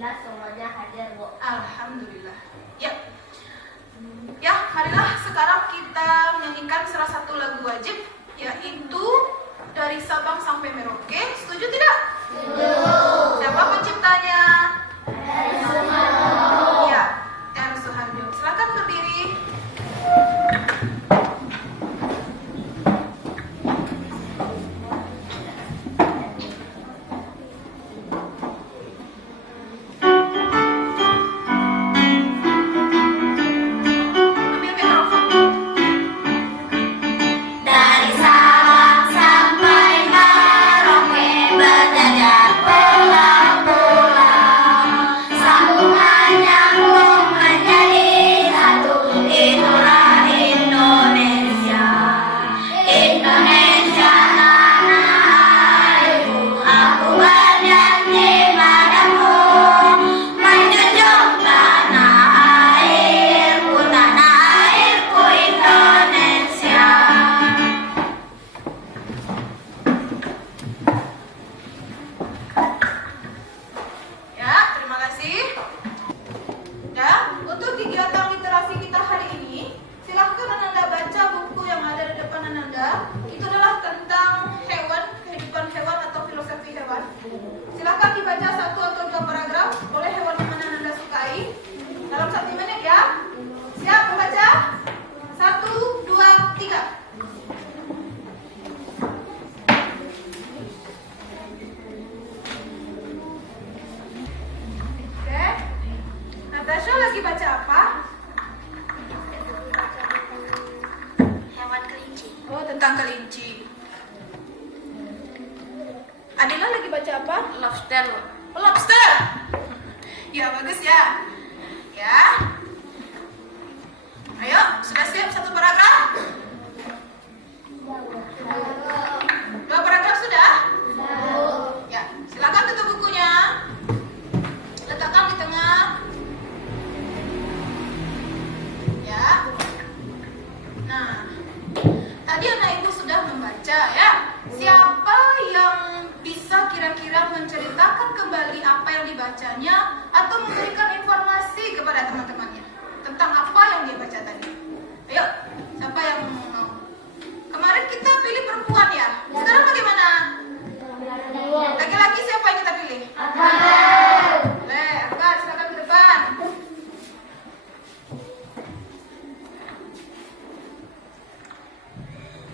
Alhamdulillah semuanya hadir, Bu. Alhamdulillah. Ya. Ya, marilah sekarang kita menyanyikan salah satu lagu wajib, yaitu dari Sabang sampai Merauke. Setuju tidak? Setuju. Siapa penciptanya? Suharjo. Ya, R. Suharjo. Silakan berdiri. Ambil mikrofon. Dari Sabang sampai Merauke berjajar pulau-pulau, sambungan nyambung menjadi satu. Itulah Indonesia. Indonesia tanah airku, aku berjanji padamu menjunjung tanah airku, Indonesia. Ya, terima kasih. Dan untuk kegiatan literasi kita hari ini, silahkan Ananda baca buku yang ada di depan Ananda. Itu adalah tentang hewan, kehidupan hewan atau filosofi hewan. Silahkan dibaca 1 atau 2 paragraf, boleh hewan yang mana Ananda sukai. Dalam 1 menit ya. Siap membaca? 1, 2, 3. Oke. Natasha lagi baca apa? Hewan kelinci. Oh, tentang kelinci. Adila lagi baca apa? Lobster. Oh, lobster. Ya, bagus ya. Ya. Ayo, sudah siap 1 paragraf? 2 paragraf sudah? Ya, silakan tutup bukunya. Letakkan di tengah. Ya. Nah, tadi anak ibu sudah membaca ya. Siapa yang bisa kira-kira menceritakan kembali apa yang dibacanya atau memberikan informasi kepada teman-temannya tentang apa yang dia baca tadi? Ayo, siapa yang mau? Kemarin kita pilih perempuan ya. Sekarang bagaimana? Laki-laki siapa yang kita pilih? Boleh, Akbar, silakan ke depan.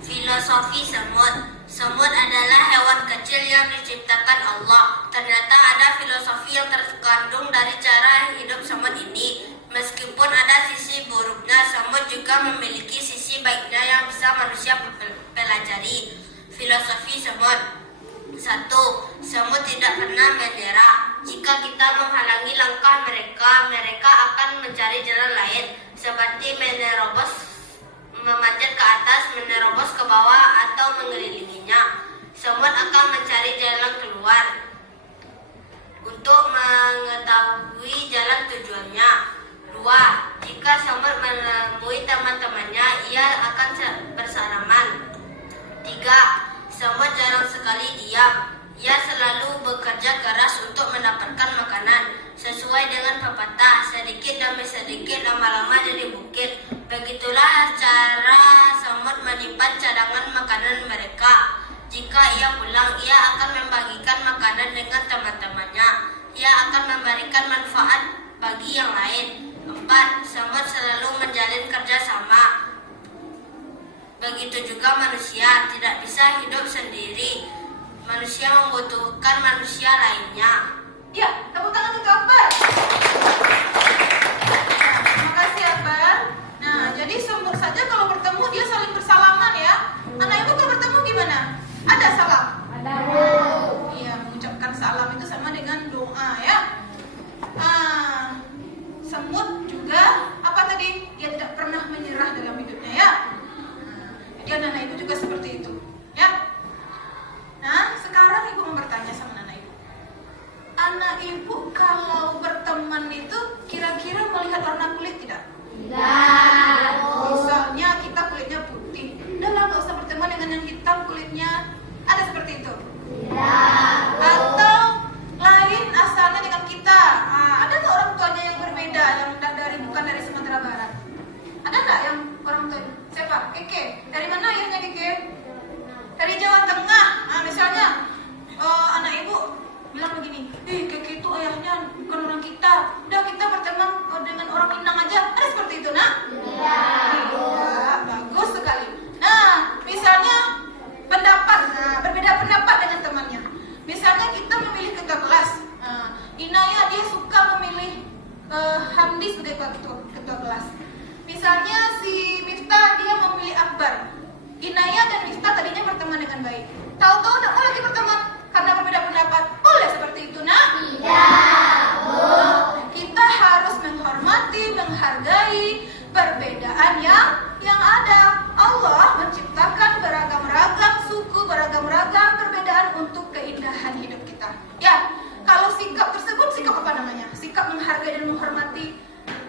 Filosofi semut. Semut adalah hewan kecil yang diciptakan Allah. Ternyata ada filosofi yang terkandung dari cara hidup semut ini. Meskipun ada sisi buruknya, semut juga memiliki sisi baiknya yang bisa manusia pelajari. Filosofi semut. 1. Semut tidak pernah menyerah. Jika kita menghalangi langkah mereka, mereka akan mencari jalan lain, seperti memanjat ke atas, menerobos ke bawah, atau mengelilinginya. Semut akan mencari jalan keluar untuk mengetahui jalan tujuannya. 2. Jika semut menemui teman-temannya, ia akan bersalaman. 3. Semut jarang sekali diam. Ia selalu bekerja keras untuk mendapatkan makanan. Sesuai dengan pepatah, sedikit demi sedikit lama-lama jadi bukit. Begitulah cara semut menyimpan cadangan makanan mereka. Jika ia pulang, ia akan membagikan makanan dengan teman-temannya. Ia akan memberikan manfaat bagi yang lain. 4. Semut selalu menjalin kerjasama. Begitu juga manusia, tidak bisa hidup sendiri. Manusia membutuhkan manusia lainnya. Ya, tepuk tangan untuk Akbar. Terima kasih Akbar. Nah, jadi semut saja kalau bertemu dia saling bersalaman ya. Anak ibu kalau bertemu gimana? Ada salam? Ada. Iya, mengucapkan salam itu sama dengan doa ya. Semut juga apa tadi? Dia tidak pernah menyerah dalam hidupnya ya. Jadi anak ibu juga seperti itu ya. Nah, sekarang ibu mau bertanya sama anak ibu. Anak ibu kalau berteman itu kira-kira melihat warna kulit tidak? Tidak. Misalnya kita kulitnya putih, udah lah nggak usah berteman dengan yang hitam kulitnya. Ada seperti itu? Tidak. Atau lain asalnya dengan kita, Dari mana ayahnya Kiki? Dari Jawa Tengah. Nah, misalnya anak ibu bilang begini, Kiki itu ayahnya bukan orang kita. Udah kita berteman dengan orang Minang aja. Ada seperti itu, nak? Iya. Bagus sekali. Nah, misalnya berbeda pendapat dengan temannya. Misalnya kita memilih ketua kelas. Inaya dia suka memilih Hamdi sebagai ketua kelas. Misalnya si Miftah dia memilih Akbar. Inaya dan Miftah tadinya berteman dengan baik. Tahu-tahu tidak mau lagi berteman karena berbeda pendapat. Boleh seperti itu, nak? Tidak. Kita harus menghormati, menghargai perbedaan yang ada. Allah menciptakan beragam-ragam suku, beragam-ragam perbedaan untuk keindahan hidup kita. Ya, kalau sikap tersebut sikap apa namanya? Sikap menghargai dan menghormati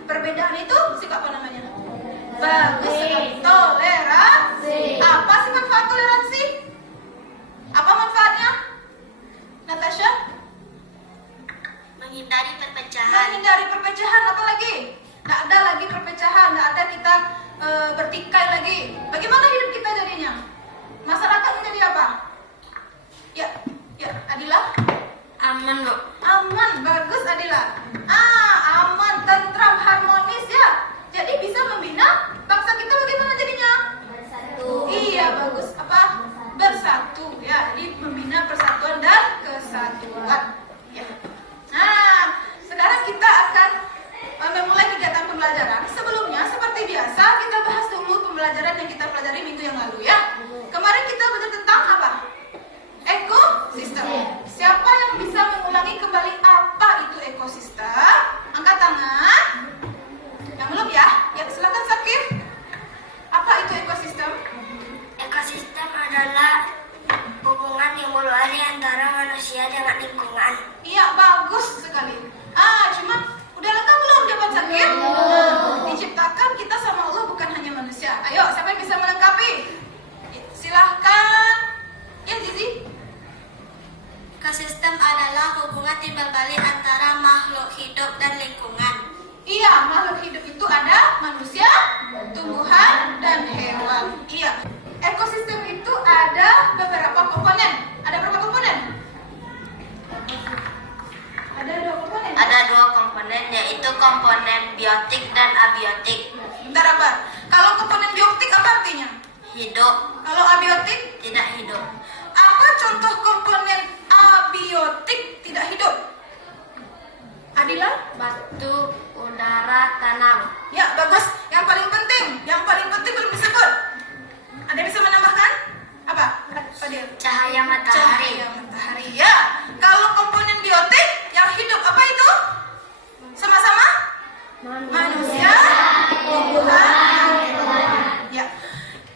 perbedaan itu sikap apa namanya? Bagus sekali. Toleransi. Apa sih manfaat toleransi? Apa manfaatnya? Natasha? Menghindari perpecahan. Menghindari perpecahan. Apa lagi? Tidak ada lagi perpecahan. Tidak ada kita bertikai lagi. Bagaimana hidup kita jadinya? Masyarakat menjadi apa? Ya, Adila? Aman, Bu. Aman, bagus Adila. Aman, tentram, harmonis ya. Jadi bisa membina bangsa kita bagaimana jadinya? Bersatu. Iya, bagus. Apa? Bersatu ya. Jadi membina persatuan dan kesatuan. Ya. Nah, sekarang kita akan memulai kegiatan pembelajaran. Sebelumnya, seperti biasa, kita bahas dulu pembelajaran yang kita pelajari minggu yang lalu ya. Kemarin kita belajar tentang apa? Ekosistem. Siapa yang bisa mengulangi kembali apa itu ekosistem? Angkat tangan. Yang belum ya? Ya, silakan Sakif. Apa itu ekosistem? Ekosistem adalah hubungan yang mulai antara manusia dengan lingkungan. Iya, bagus sekali. Cuman udah lengkap belum jawaban Sakif? Diciptakan kita sama Allah bukan hanya manusia. Ayo, siapa yang bisa melengkapi? Silahkan. Ya, Zizi. Ekosistem adalah hubungan timbal balik antara makhluk hidup dan lingkungan. Iya, makhluk hidup itu ada manusia, tumbuhan, dan hewan. Iya. Ekosistem itu ada beberapa komponen. Ada berapa komponen? Ada 2 komponen. Ada 2 komponen, yaitu komponen biotik dan abiotik. Bentar, apa? Kalau komponen biotik apa artinya? Hidup, Kalau abiotik? tidak hidup. Apa contoh komponen abiotik tidak hidup? Adila? Batu, udara, tanam. Ya, bagus. Yang paling penting belum disebut. Ada yang bisa menambahkan? Apa? Fadil? Cahaya matahari. Cahaya matahari. Ya. Kalau komponen biotik yang hidup apa itu? Sama-sama? Manusia, tumbuhan, dan hewan. Ya.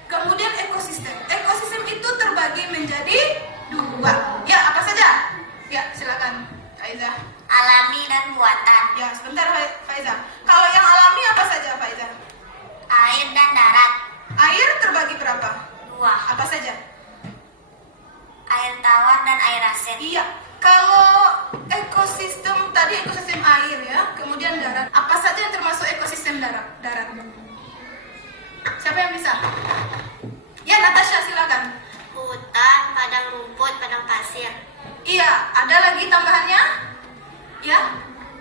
Kemudian ekosistem. Ekosistem itu terbagi menjadi 2. Ya, apa saja? Ya, silakan, Faiza. Alami dan buatan. Ya, sebentar Faiza. Kalau yang alami apa saja, Faiza? Air dan darat. Air terbagi berapa? 2. Apa saja? Air tawar dan air asin. Iya. Kalau ekosistem tadi ekosistem air ya, kemudian darat. Apa saja yang termasuk ekosistem darat? Siapa yang bisa? Ya, Natasha silakan. Hutan, padang rumput, padang pasir. Iya, ada lagi tambahannya? Ya?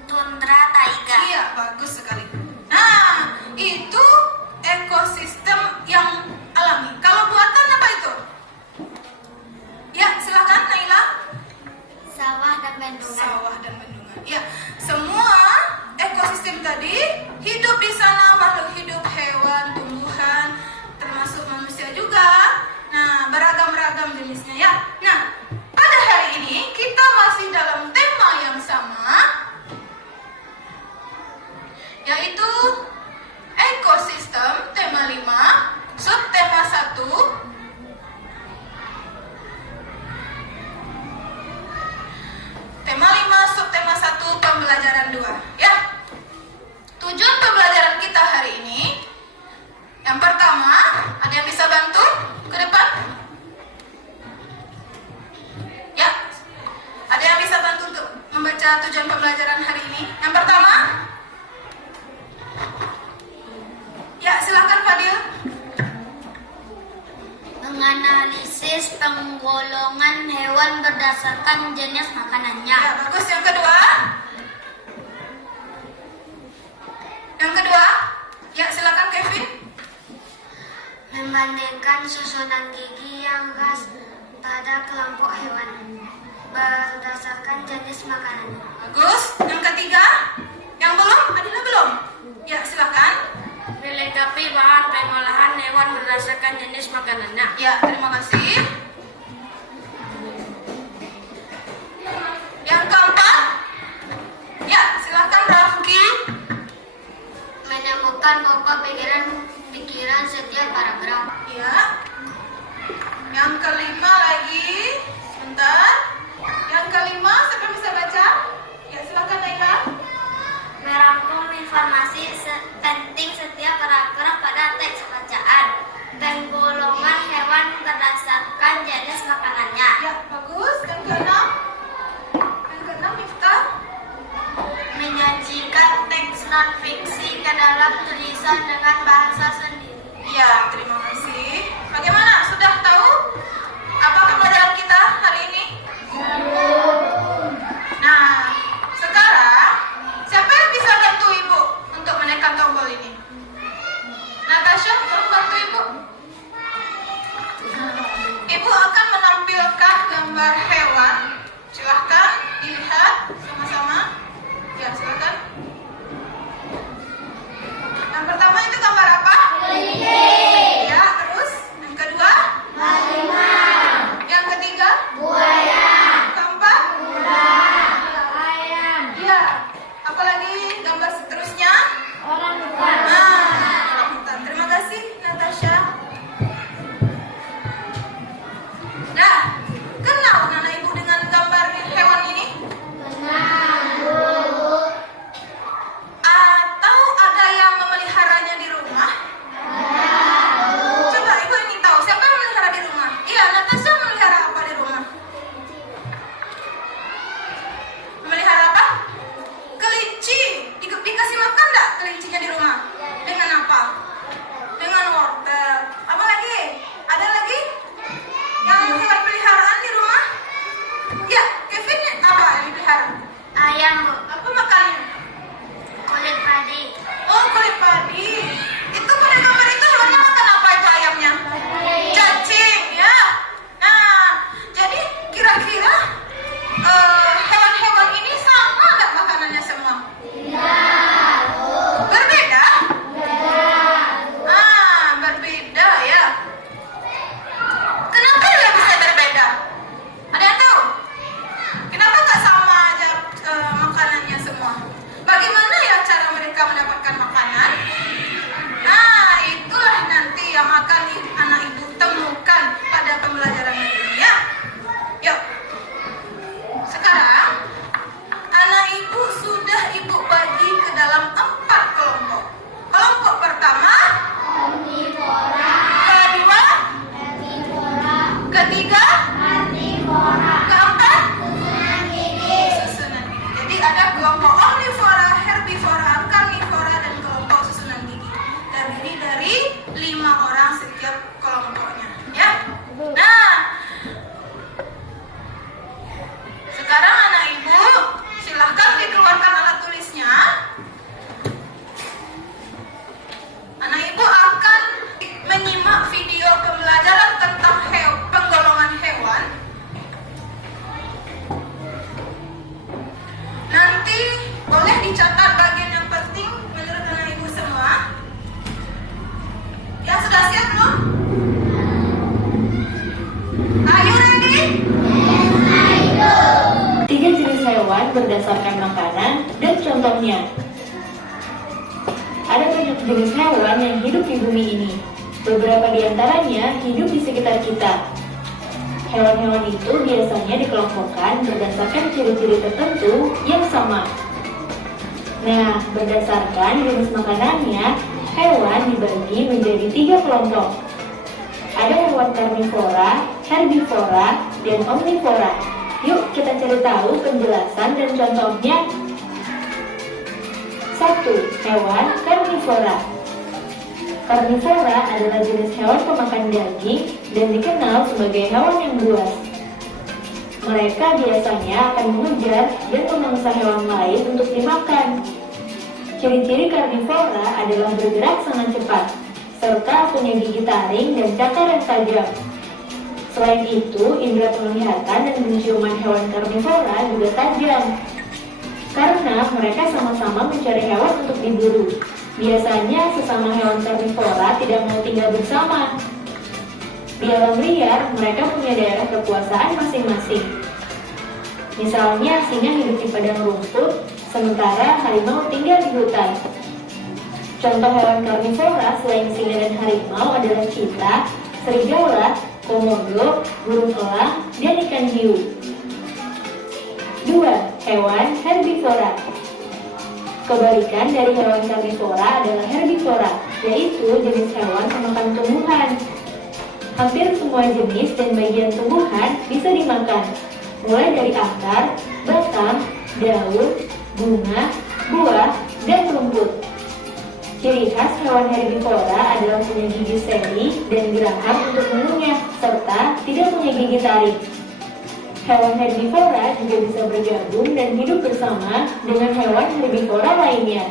Tundra, taiga. Iya, bagus sekali. Nah, itu ekosistem yang alami. Kalau buatan apa itu? Ya, silakan Naila. Sawah dan bendungan. Sawah dan bendungan. Ya, semua ekosistem tadi hidup di sana, makhluk hidup, hewan, tumbuhan, termasuk manusia juga. Nah, beragam-ragam jenisnya ya. Nah, pada hari ini kita masih dalam tema yang sama, yaitu ekosistem, tema 5, subtema 1. Tema 5, subtema 1, pembelajaran 2. Ya. Tujuan pembelajaran kita hari ini, yang pertama, ada yang bisa bantu ke depan? Ya. Ada yang bisa bantu untuk membaca tujuan pembelajaran hari ini? Yang pertama? Ya, silakan Fadil. menganalisis penggolongan hewan berdasarkan jenis makanannya. Ya, bagus. Yang kedua? Yang kedua? Ya, silakan Kevin. Membandingkan susunan gigi yang khas pada kelompok hewan berdasarkan jenis makanannya. Bagus. Yang ketiga? Yang belum? Adila belum? Ya, silakan. Melengkapi bahan pengolahan hewan berdasarkan jenis makanannya. Ya, terima kasih. Yang keempat? Ya, silakan Rafki. Menemukan pokok pikiran setiap paragraf. Ya. Yang kelima lagi. Sebentar. Yang kelima, siapa bisa baca? Ya, silakan Naila. Merangkum informasi penting setiap paragraf pada teks bacaan. Penggolongan hewan berdasarkan jenis makanannya. Ya, bagus. Yang keenam? Yang keenam, Miftah. Menyajikan teks non-fiksi ke dalam tulisan dengan bahasa sendiri. Ya, terima kasih. Bagaimana? Sudah tahu apa pembelajaran kita hari ini? Nah, sekarang siapa yang bisa bantu Ibu untuk menekan tombol ini? Natasha, tolong bantu Ibu. Ibu akan menampilkan gambar hewan. Silahkan dilihat sama-sama. Ya, silakan. Yang pertama itu gambar apa? Ya, terus yang kedua? Yang ketiga? Keempat? Ayam, Iya. Apalagi gambar seterusnya? orang hutan. Orangutan. Terima kasih, Natasha. Nah, kenal Nana Ibu dengan gambar hewan ini? Atau ada yang memeliharanya di rumah? Coba Ibu ingin tahu siapa yang memelihara di rumah? Iya, Natasha memelihara apa di rumah? Memelihara apa? Kelinci. Dikasih makan enggak kelincinya di rumah? Dengan apa? Dengan wortel. Apa lagi? Ada lagi? Yang hewan peliharaan di rumah? Ya, Kevin apa yang dipelihara? Ayam, Bu. Apa makannya? Kulit padi. Oh, kulit padi. Itu pada gambar itu hewannya makan apa itu ayamnya? Cacing, ya. Nah, jadi kira-kira hewan-hewan ini sama nggak makanannya semua? Berbeda? Berbeda ya. Kenapa ya bisa berbeda? Ada yang tahu? Kenapa nggak sama aja makanannya semua? Bagaimana ya cara mereka mendapatkan makanan? Nah, itulah nanti yang akan anak ibu temukan pada pembelajaran ini ya. Yuk. Sekarang anak ibu sudah ibu bagi ke dalam 4 kelompok. Kelompok pertama, kedua, ketiga, keempat, susunan gigi. Jadi ada kelompok omnivora, herbivora, karnivora, dan kelompok susunan gigi. Terdiri dari 5 orang setiap kelompoknya. Ya. Nah, sekarang anak ibu silahkan dikeluarkan alat tulisnya. Anak ibu akan menyimak video pembelajaran tentang penggolongan hewan. Nanti boleh dicatat bagian yang penting menurut anak ibu semua. Ya, sudah siap belum? Are you ready? Tiga jenis hewan berdasarkan makanan dan contohnya. Ada banyak jenis hewan yang hidup di bumi ini. Beberapa di antaranya hidup di sekitar kita. Hewan-hewan itu biasanya dikelompokkan berdasarkan ciri-ciri tertentu yang sama. Nah, berdasarkan jenis makanannya, hewan dibagi menjadi 3 kelompok. Ada hewan karnivora, herbivora, dan omnivora. Yuk kita cari tahu penjelasan dan contohnya. 1. Hewan karnivora. Karnivora adalah jenis hewan pemakan daging dan dikenal sebagai hewan yang buas. Mereka biasanya akan mengejar dan memangsa hewan lain untuk dimakan. Ciri-ciri karnivora adalah bergerak sangat cepat, serta punya gigi taring dan cakar yang tajam. Selain itu, indera penglihatan dan penciuman hewan karnivora juga tajam. Karena mereka sama-sama mencari hewan untuk diburu. Biasanya sesama hewan karnivora tidak mau tinggal bersama. Di alam liar, mereka punya daerah kekuasaan masing-masing. Misalnya, singa hidup di padang rumput, sementara harimau tinggal di hutan. Contoh hewan karnivora selain singa dan harimau adalah cheetah, serigala, komodo, burung elang, dan ikan hiu. 2. Hewan herbivora. Kebalikan dari hewan karnivora adalah herbivora, yaitu jenis hewan pemakan tumbuhan. Hampir semua jenis dan bagian tumbuhan bisa dimakan, mulai dari akar, batang, daun, bunga, buah, dan rumput. Ciri khas hewan herbivora adalah punya gigi seri dan geraham untuk mengunyah, serta tidak punya gigi taring. Hewan herbivora juga bisa bergabung dan hidup bersama dengan hewan herbivora lainnya.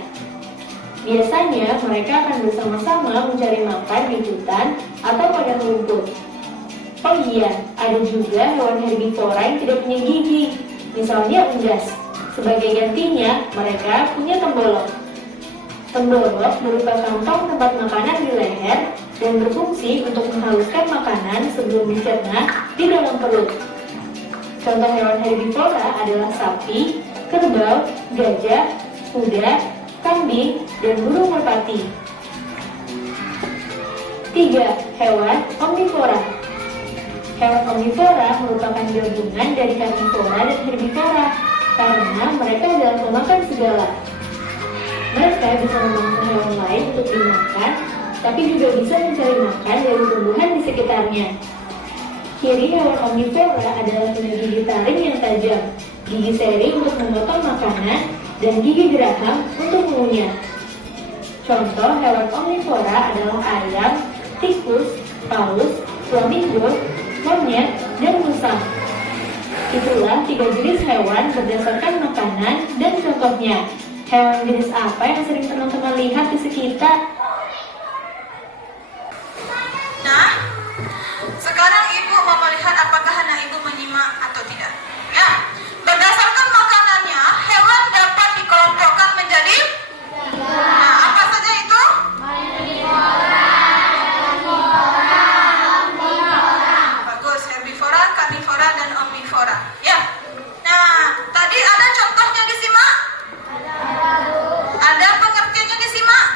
Biasanya mereka akan bersama-sama mencari makan di hutan atau padang rumput. Oh iya, ada juga hewan herbivora yang tidak punya gigi, misalnya unggas. Sebagai gantinya, mereka punya tembolok. Tembolok berupa kantong tempat makanan di leher dan berfungsi untuk menghaluskan makanan sebelum dicerna di dalam perut. Contoh hewan herbivora adalah sapi, kerbau, gajah, kuda, kambing, dan burung merpati. 3. Hewan omnivora. Hewan omnivora merupakan gabungan dari karnivora dan herbivora karena mereka adalah pemakan segala. Mereka bisa memangsa hewan lain untuk dimakan, tapi juga bisa mencari makan dari tumbuhan di sekitarnya. Ciri hewan omnivora adalah punya gigi taring yang tajam, gigi seri untuk memotong makanan, dan gigi geraham untuk mengunyah. Contoh hewan omnivora adalah ayam, tikus, paus, flamingo, monyet, dan musang. Itulah 3 jenis hewan berdasarkan makanan dan contohnya. Hewan jenis apa yang sering teman-teman lihat di sekitar? Nah, sekarang ibu mau melihat apakah anak ibu menyimak atau tidak. Ya, berdasarkan makanannya, hewan dapat dikelompokkan menjadi nah, apa saja itu? Bagus, herbivora, karnivora, dan omnivora. Ya. Nah, tadi ada contohnya disimak? Ada pengertiannya disimak?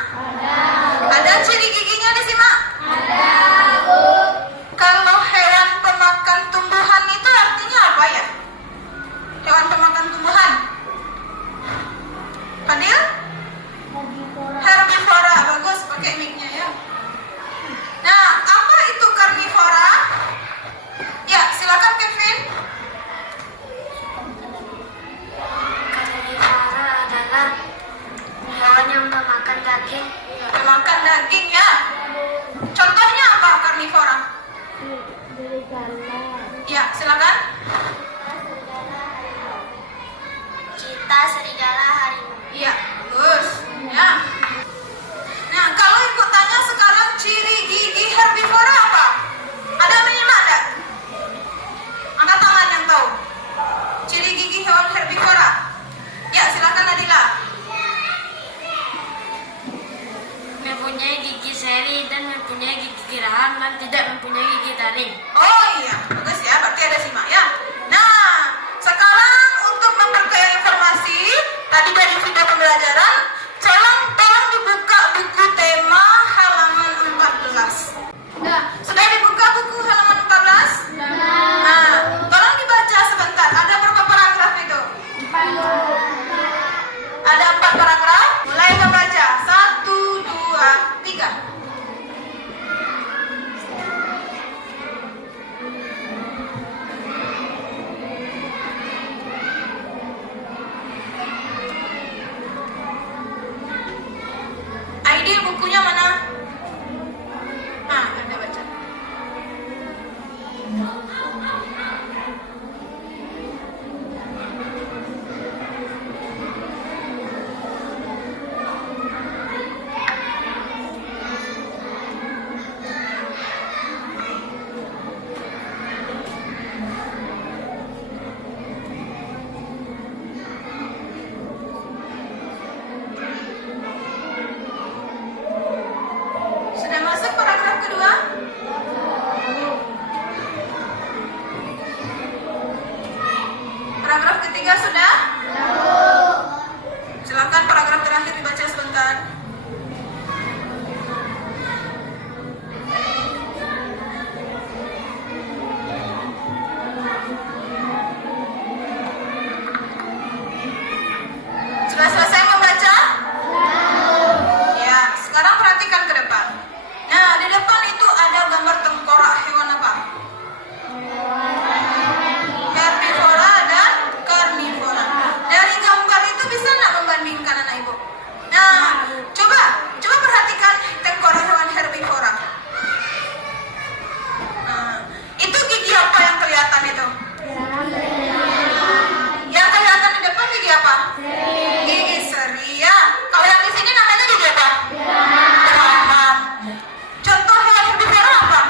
Ada ciri giginya disimak? Kalau hewan pemakan tumbuhan itu artinya apa ya? Hewan pemakan tumbuhan? Fadil? Herbivora. Bagus, pakai mic-nya ya. Nah, apa itu karnivora? Ya, silakan Kevin. Karnivora adalah hewan yang memakan daging. Memakan daging ya. Contohnya apa karnivora? Ya, silakan. Cheetah, serigala, harimau. Iya, bagus. Ya. Nah, kalau ibu tanya sekarang ciri gigi herbivora apa? Ada menyimak enggak? Angkat tangan yang tahu. Ciri gigi hewan herbivora. Ya, silakan Nadila. Mempunyai gigi seri dan mempunyai gigi geraham dan tidak mempunyai gigi taring. Oh iya, bagus ya, berarti ada simak ya. Nah, sekarang untuk memperkaya informasi, tadi dari video pembelajaran, tolong dibuka buku tema halaman 14. Nah, sudah dibuka buku halaman 14? Nah, tolong dibaca sebentar, ada berapa paragraf itu? Ada 4 paragraf, mulai membaca, 1, 2, 3. Sudah selesai membaca? Ya, sekarang perhatikan ke depan. Nah, di depan itu ada gambar tengkorak hewan apa? Herbivora dan karnivora. Dari gambar itu bisa nggak membandingkan anak ibu? Nah, coba perhatikan tengkorak hewan herbivora. Nah, itu gigi apa yang kelihatan itu? Yang kelihatan di depan gigi apa? Gigi seri ya. Kalau yang di sini namanya gigi apa? Geraham. Contoh hewan herbivora apa?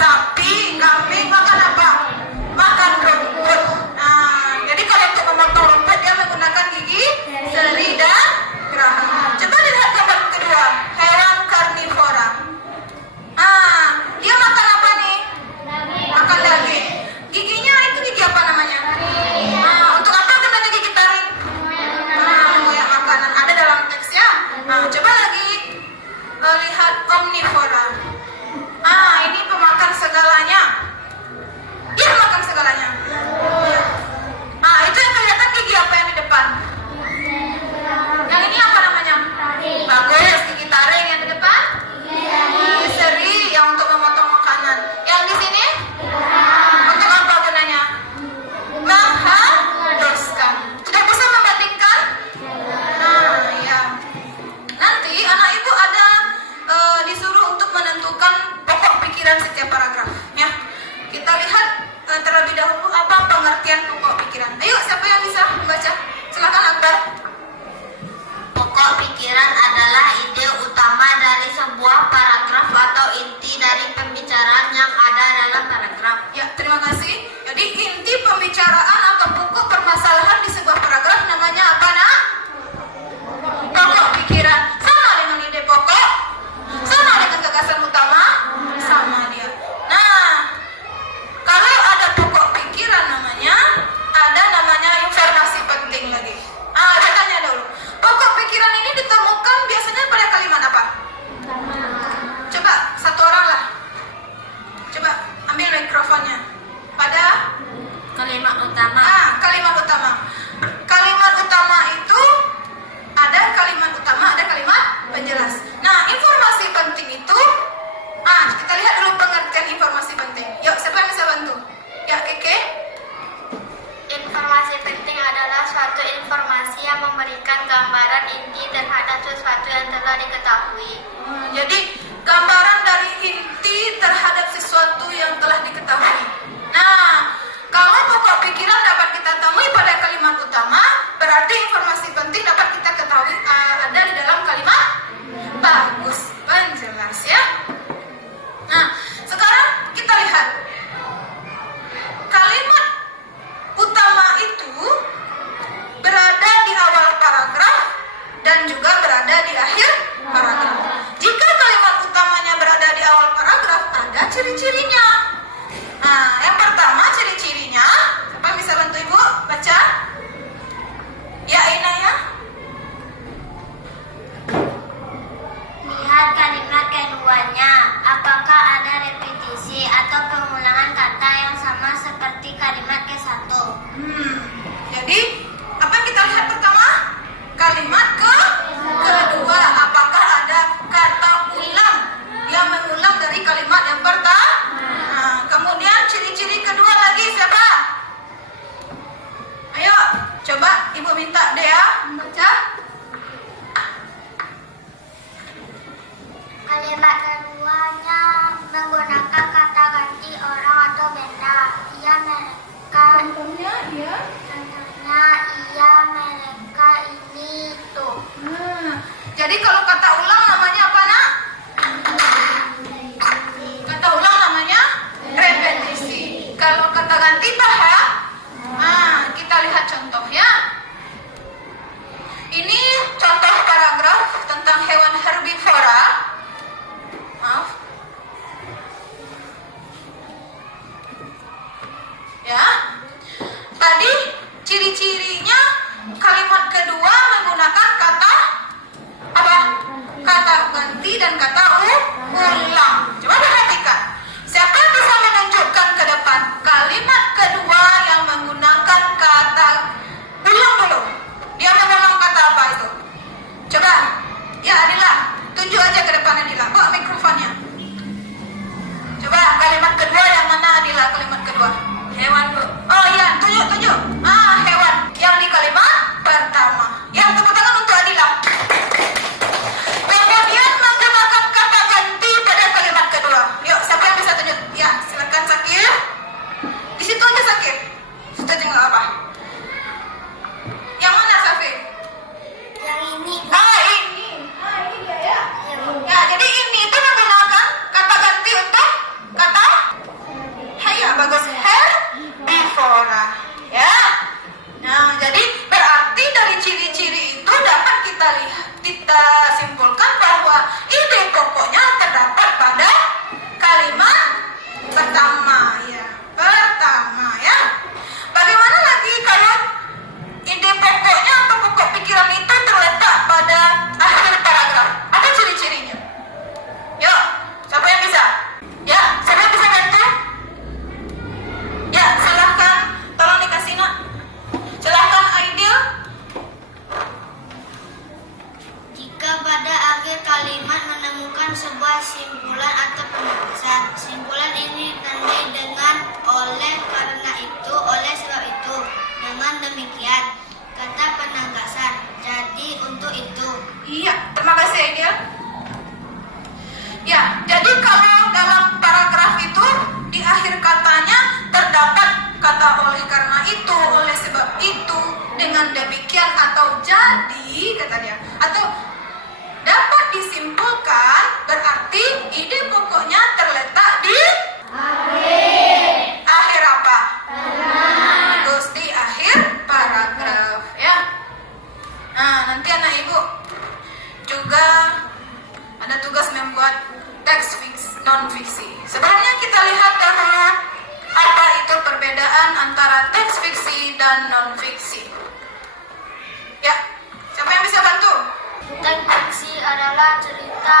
Sapi, kambing makan apa? Makan rumput. Jadi kalau untuk memotong rumput dia menggunakan gigi seri dan geraham. Coba lihat gambar kedua, hewan karnivora. Dia makan apa nih? Makan daging. Giginya itu gigi apa namanya? Untuk apa gunanya gigi taring? Kayak makanan ada dalam teks ya. Coba lagi lihat omnivora. Ini pemakan segalanya. Dia makan segalanya. Itu yang kelihatan gigi apa yang di depan? Yang ini apa namanya? Bagus, gigi taring. Yang di depan? Gigi seri yang untuk memotong makanan. Yang di sini? Untuk apa gunanya? Menghaluskan. Sudah bisa membandingkan? Ya. Nanti anak ibu ada disuruh untuk menentukan pokok pikiran setiap paragraf. Ya. Kita lihat terlebih dahulu apa pengertian pokok pikiran. Ayo, siapa yang bisa membaca? Silakan Akbar. Pokok pikiran adalah ide utama dari sebuah paragraf atau inti dari pembicaraan yang ada dalam paragraf. Ya, terima kasih. Jadi inti pembicaraan atau pokok permasalahan di sebuah paragraf namanya apa, Nak? Pokok pikiran. Sama dengan ide pokok? Sama dengan gagasan utama? Sama dia. Nah, kalau ada pokok pikiran namanya, ada namanya informasi penting lagi. Saya tanya dulu. Pokok pikiran ini ditemukan biasanya pada kalimat apa? Coba satu orang lah. Coba ambil mikrofonnya. Pada Kalimat utama. kalimat utama. Kalimat utama itu ada kalimat utama, ada kalimat penjelas. Nah, informasi penting itu kita lihat dulu pengertian informasi penting. Yuk, siapa yang bisa bantu? Ya, Keke. Informasi penting adalah suatu informasi yang memberikan gambaran inti terhadap sesuatu yang telah diketahui. Jadi gambaran dari inti terhadap sesuatu yang telah diketahui. Nah, kalau pokok pikiran dapat kita temui pada kalimat utama, berarti informasi penting dapat kita ketahui ada di dalam kalimat bagus, penjelas ya. Nah, sekarang kita lihat kalimat utama itu berada di awal paragraf dan juga berada di akhir paragraf. Jika kalimat utamanya berada di awal paragraf, ada ciri-cirinya. Yang pertama ciri-cirinya, siapa yang bisa bantu ibu baca? Ya, Aina ya. Lihat kalimat keduanya. Apakah ada repetisi atau pengulangan kata yang sama seperti kalimat ke-1? Jadi apa yang kita lihat pertama? Kalimat kedua. Apakah ada kata ulang yang mengulang dari kalimat yang pertama? Kemudian ciri-ciri kedua lagi siapa? Ayo, coba ibu minta Dea membaca. Kalimat keduanya menggunakan kata ganti orang atau benda. Ia, mereka. Contohnya dia. Contohnya ia, mereka, ini, itu. Jadi kalau kata ulang namanya apa, Nak? Kata ulang namanya repetisi. Kalau kata ganti paham? Kita lihat contoh ya. Ini contoh paragraf tentang hewan herbivora. Maaf. Ya. Tadi ciri-cirinya kalimat kedua menggunakan kata apa? Kata ganti dan kata ulang. Coba perhatikan. Siapa yang bisa menunjukkan ke depan kalimat kedua yang menggunakan kata demikian, kata penegasan. Jadi untuk itu. Iya, terima kasih Aidil. Ya, jadi kalau dalam paragraf itu di akhir katanya terdapat kata oleh karena itu, oleh sebab itu, dengan demikian atau jadi kata dia, atau dapat disimpulkan berarti ide pokoknya terletak di akhir apa? Terus di akhir paragraf ya. Nah, nanti anak ibu juga ada tugas membuat teks non-fiksi. Sebelumnya kita lihat dahulu apa itu perbedaan antara teks fiksi dan non-fiksi. Ya, siapa yang bisa bantu? Teks fiksi adalah cerita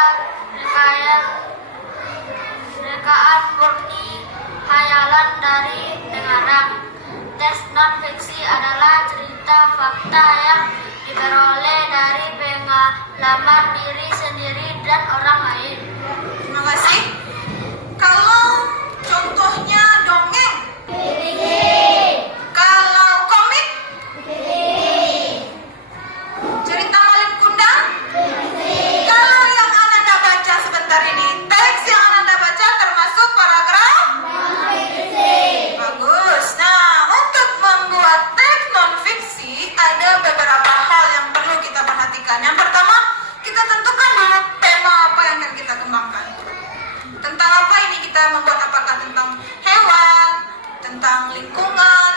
rekaan murni hayalan dari pengarang. Teks non-fiksi adalah cerita fakta yang diperoleh dari pengalaman diri sendiri dan orang lain. Terima kasih. Kalau contohnya dongeng, kalau komik, cerita Malin Kundang, kalau yang Ananda baca sebentar ini, teks yang Ananda baca termasuk paragraf bagus. Nah, untuk membuat teks non-fiksi ada beberapa hal yang perlu kita perhatikan. Yang pertama, kita tentukan dulu tema apa yang akan kita kembangkan. Tentang apa ini kita membuat, apakah tentang hewan, tentang lingkungan,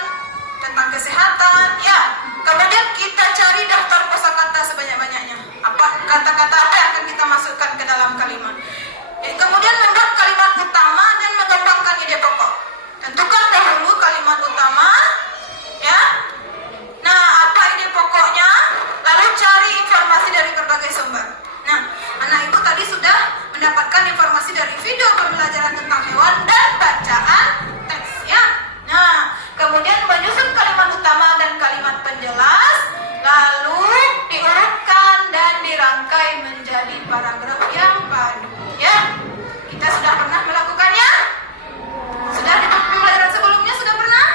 tentang kesehatan, ya. Kemudian kita cari daftar kosakata sebanyak-banyaknya. Apa kata-kata apa yang akan kita masukkan ke dalam kalimat. Kemudian membuat kalimat utama dan mengembangkan ide pokok. Tentukan dahulu kalimat utama, ya. Nah, apa ide pokoknya? Lalu cari informasi dari berbagai sumber. Nah, anak ibu tadi sudah mendapatkan informasi dari video pembelajaran tentang hewan dan bacaan teks, ya. Nah, kemudian menyusun kalimat utama dan kalimat penjelas, lalu diurutkan dan dirangkai menjadi paragraf yang padu, ya. Kita sudah pernah melakukannya? Sudah di pembelajaran sebelumnya sudah pernah?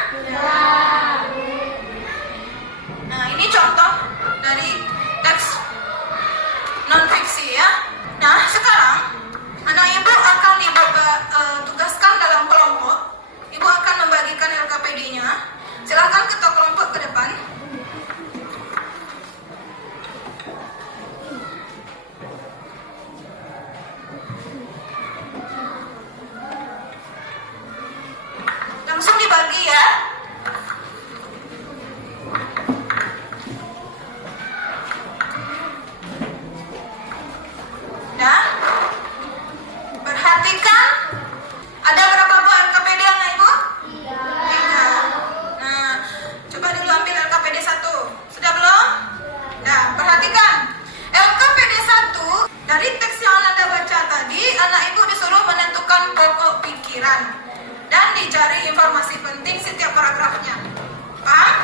Nah, ini contoh dari teks non-fiksi, ya. Nah, sekarang anak ibu akan ibu tugaskan dalam kelompok. Ibu akan membagikan LKPD-nya. Silakan ketua kelompok ke depan. Langsung dibagi ya. Dan perhatikan, ada berapa buah LKPD anak ibu? 3. Nah, coba dulu ambil LKPD 1. Sudah belum? Nah, perhatikan. LKPD 1, dari teks yang Anda baca tadi, anak ibu disuruh menentukan pokok pikiran dan dicari informasi penting setiap paragrafnya. Paham?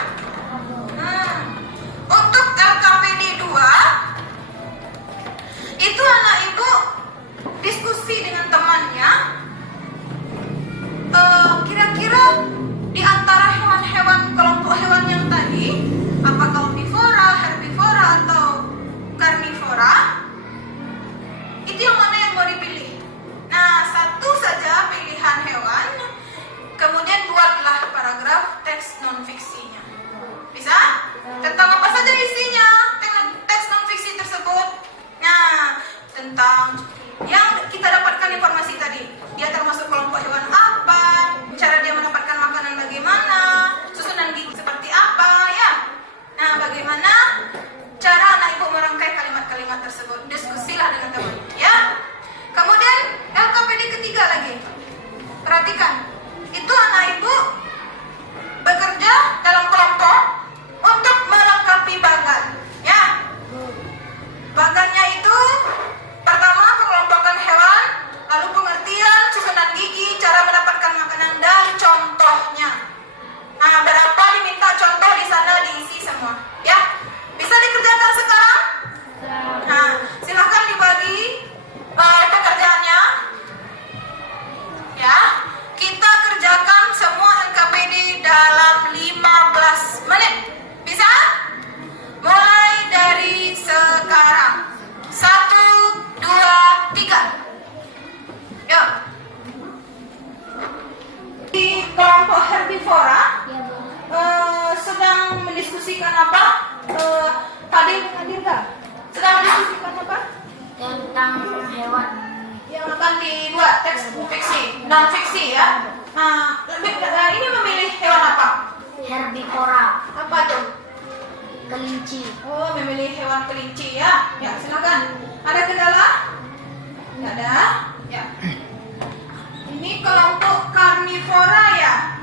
mendiskusikan apa? Fadil, hadir nggak? Sedang mendiskusikan apa? Tentang hewan. Yang akan dibuat teks fiksi, non fiksi ya. Nah, ini memilih hewan apa? Herbivora. Apa tuh? Kelinci. Oh, memilih hewan kelinci ya. Ya, silakan. Ada kendala? Nggak ada. Ya. Ini kelompok karnivora ya.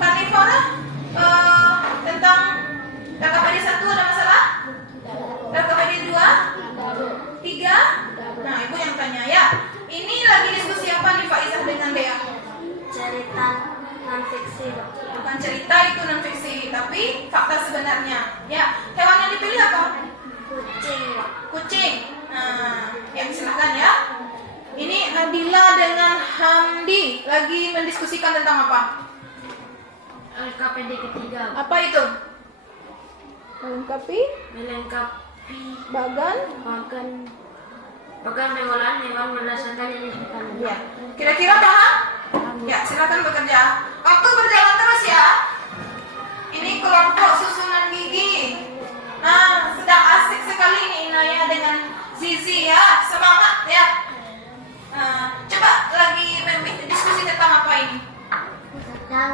Karnivora tentang LKPD 1 ada masalah? LKPD 2? 3? Nah, Ibu yang tanya ya. Ini lagi diskusi apa nih Pak Izah dengan Dea? Cerita non fiksi. Bukan cerita, itu non fiksi, tapi fakta sebenarnya. Ya, hewan yang dipilih apa? Kucing. Kucing. Nah, ya silakan ya. Ini Adila dengan Hamdi lagi mendiskusikan tentang apa? LKPD ketiga. Apa itu? Melengkapi Melengkapi bagan. bagan hewan berdasarkan jenis makanan. Ya. Kira-kira paham? Ya, silakan bekerja. Waktu berjalan terus ya. Ini kelompok susunan gigi. Nah, sedang asik sekali nih Inaya dengan Zizi ya. Semangat ya. Nah, coba lagi diskusi tentang apa ini? Tentang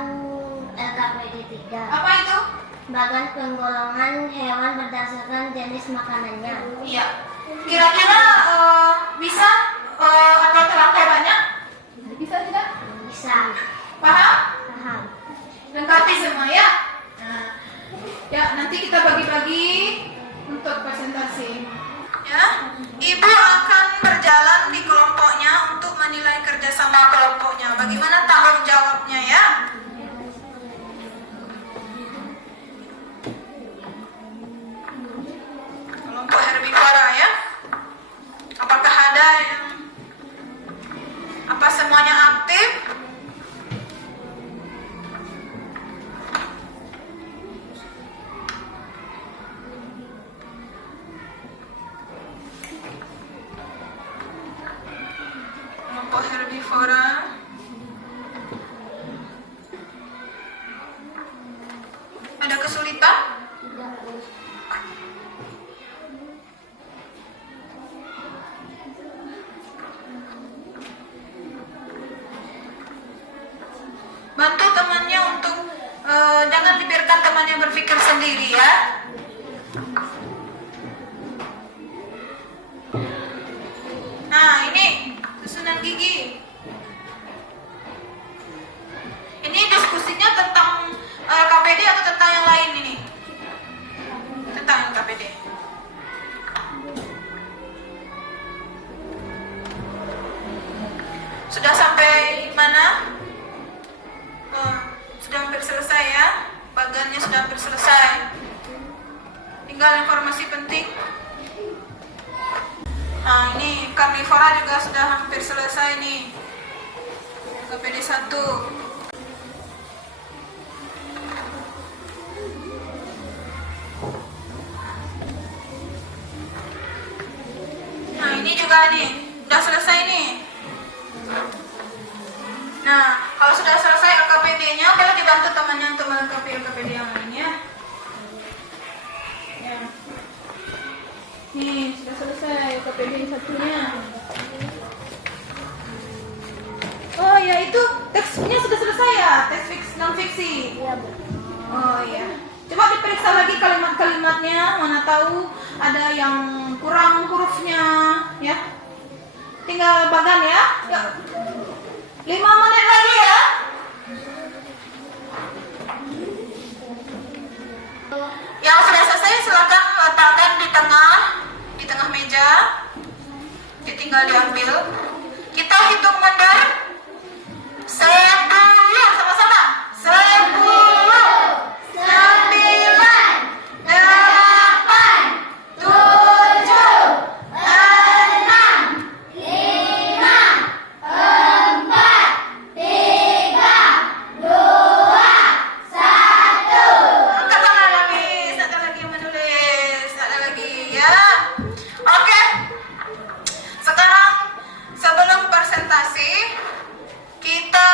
LKPD 3. Apa itu? Bagan penggolongan hewan berdasarkan jenis makanannya. Iya. Kira-kira bisa atau terlampau banyak? Bisa tidak? Bisa. Paham? Paham. Lengkapi semua ya. Nah, ya nanti kita bagi-bagi untuk presentasi. Ya, Ibu akan berjalan di kelompoknya untuk menilai kerjasama kelompoknya. Bagaimana tanggung jawabnya ya? Kelompok herbivora ya. Apakah ada yang semuanya aktif? Kelompok herbivora. Ada kesulitan? Bantu temannya untuk jangan dibiarkan temannya berpikir sendiri ya. Nah, ini susunan gigi. Ini diskusinya tentang KPD atau tentang yang lain ini? Tentang yang KPD. Sudah sampai mana? Sudah hampir selesai ya. Bagannya sudah hampir selesai. Tinggal informasi penting. Nah, ini karnivora juga sudah hampir selesai nih. KPD 1. Nah, ini juga nih, udah selesai nih. Nah, kalau sudah selesai LKPD-nya, boleh dibantu temannya untuk melengkapi LKPD yang lainnya. Ya. Nih, sudah selesai LKPD satunya. Oh ya, itu teksnya sudah selesai ya, teks non fiksi. Iya, Bu. Oh iya. Coba diperiksa lagi kalimat-kalimatnya, mana tahu ada yang kurang hurufnya, ya. Tinggal bagan ya. Yuk. 5 menit lagi ya. Yang sudah selesai silakan letakkan di tengah meja. Tinggal diambil. Kita hitung mundur. 10 sama-sama. 10, 9, 8, 7, 6, 5, 4, 3, 2, 1. Satu lagi yang menulis. Satu lagi ya. Oke. Sekarang sebelum presentasi kita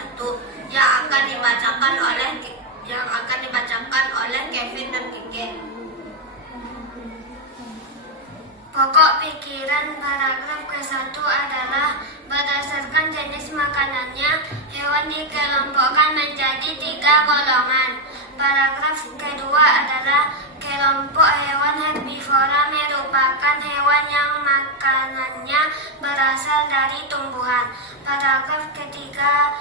satu yang akan dibacakan oleh Kevin dan Kike. Pokok pikiran paragraf ke-1 adalah berdasarkan jenis makanannya, hewan dikelompokkan menjadi 3 golongan. Paragraf kedua adalah kelompok hewan herbivora merupakan hewan yang makanannya berasal dari tumbuhan. Paragraf ketiga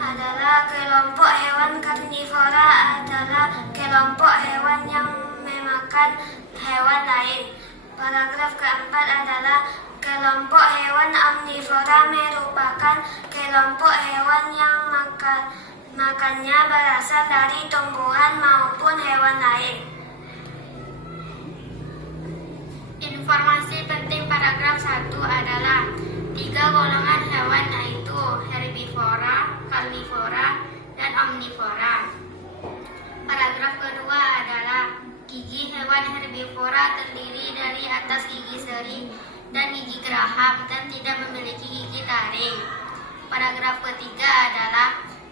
adalah kelompok hewan karnivora adalah kelompok hewan yang memakan hewan lain. Paragraf keempat adalah kelompok hewan omnivora merupakan kelompok hewan yang makannya berasal dari tumbuhan maupun hewan lain. Informasi penting paragraf 1 adalah 3 golongan hewan yaitu herbivora, karnivora, dan omnivora. Paragraf kedua adalah gigi hewan herbivora terdiri dari atas gigi seri dan gigi geraham dan tidak memiliki gigi taring. Paragraf ketiga adalah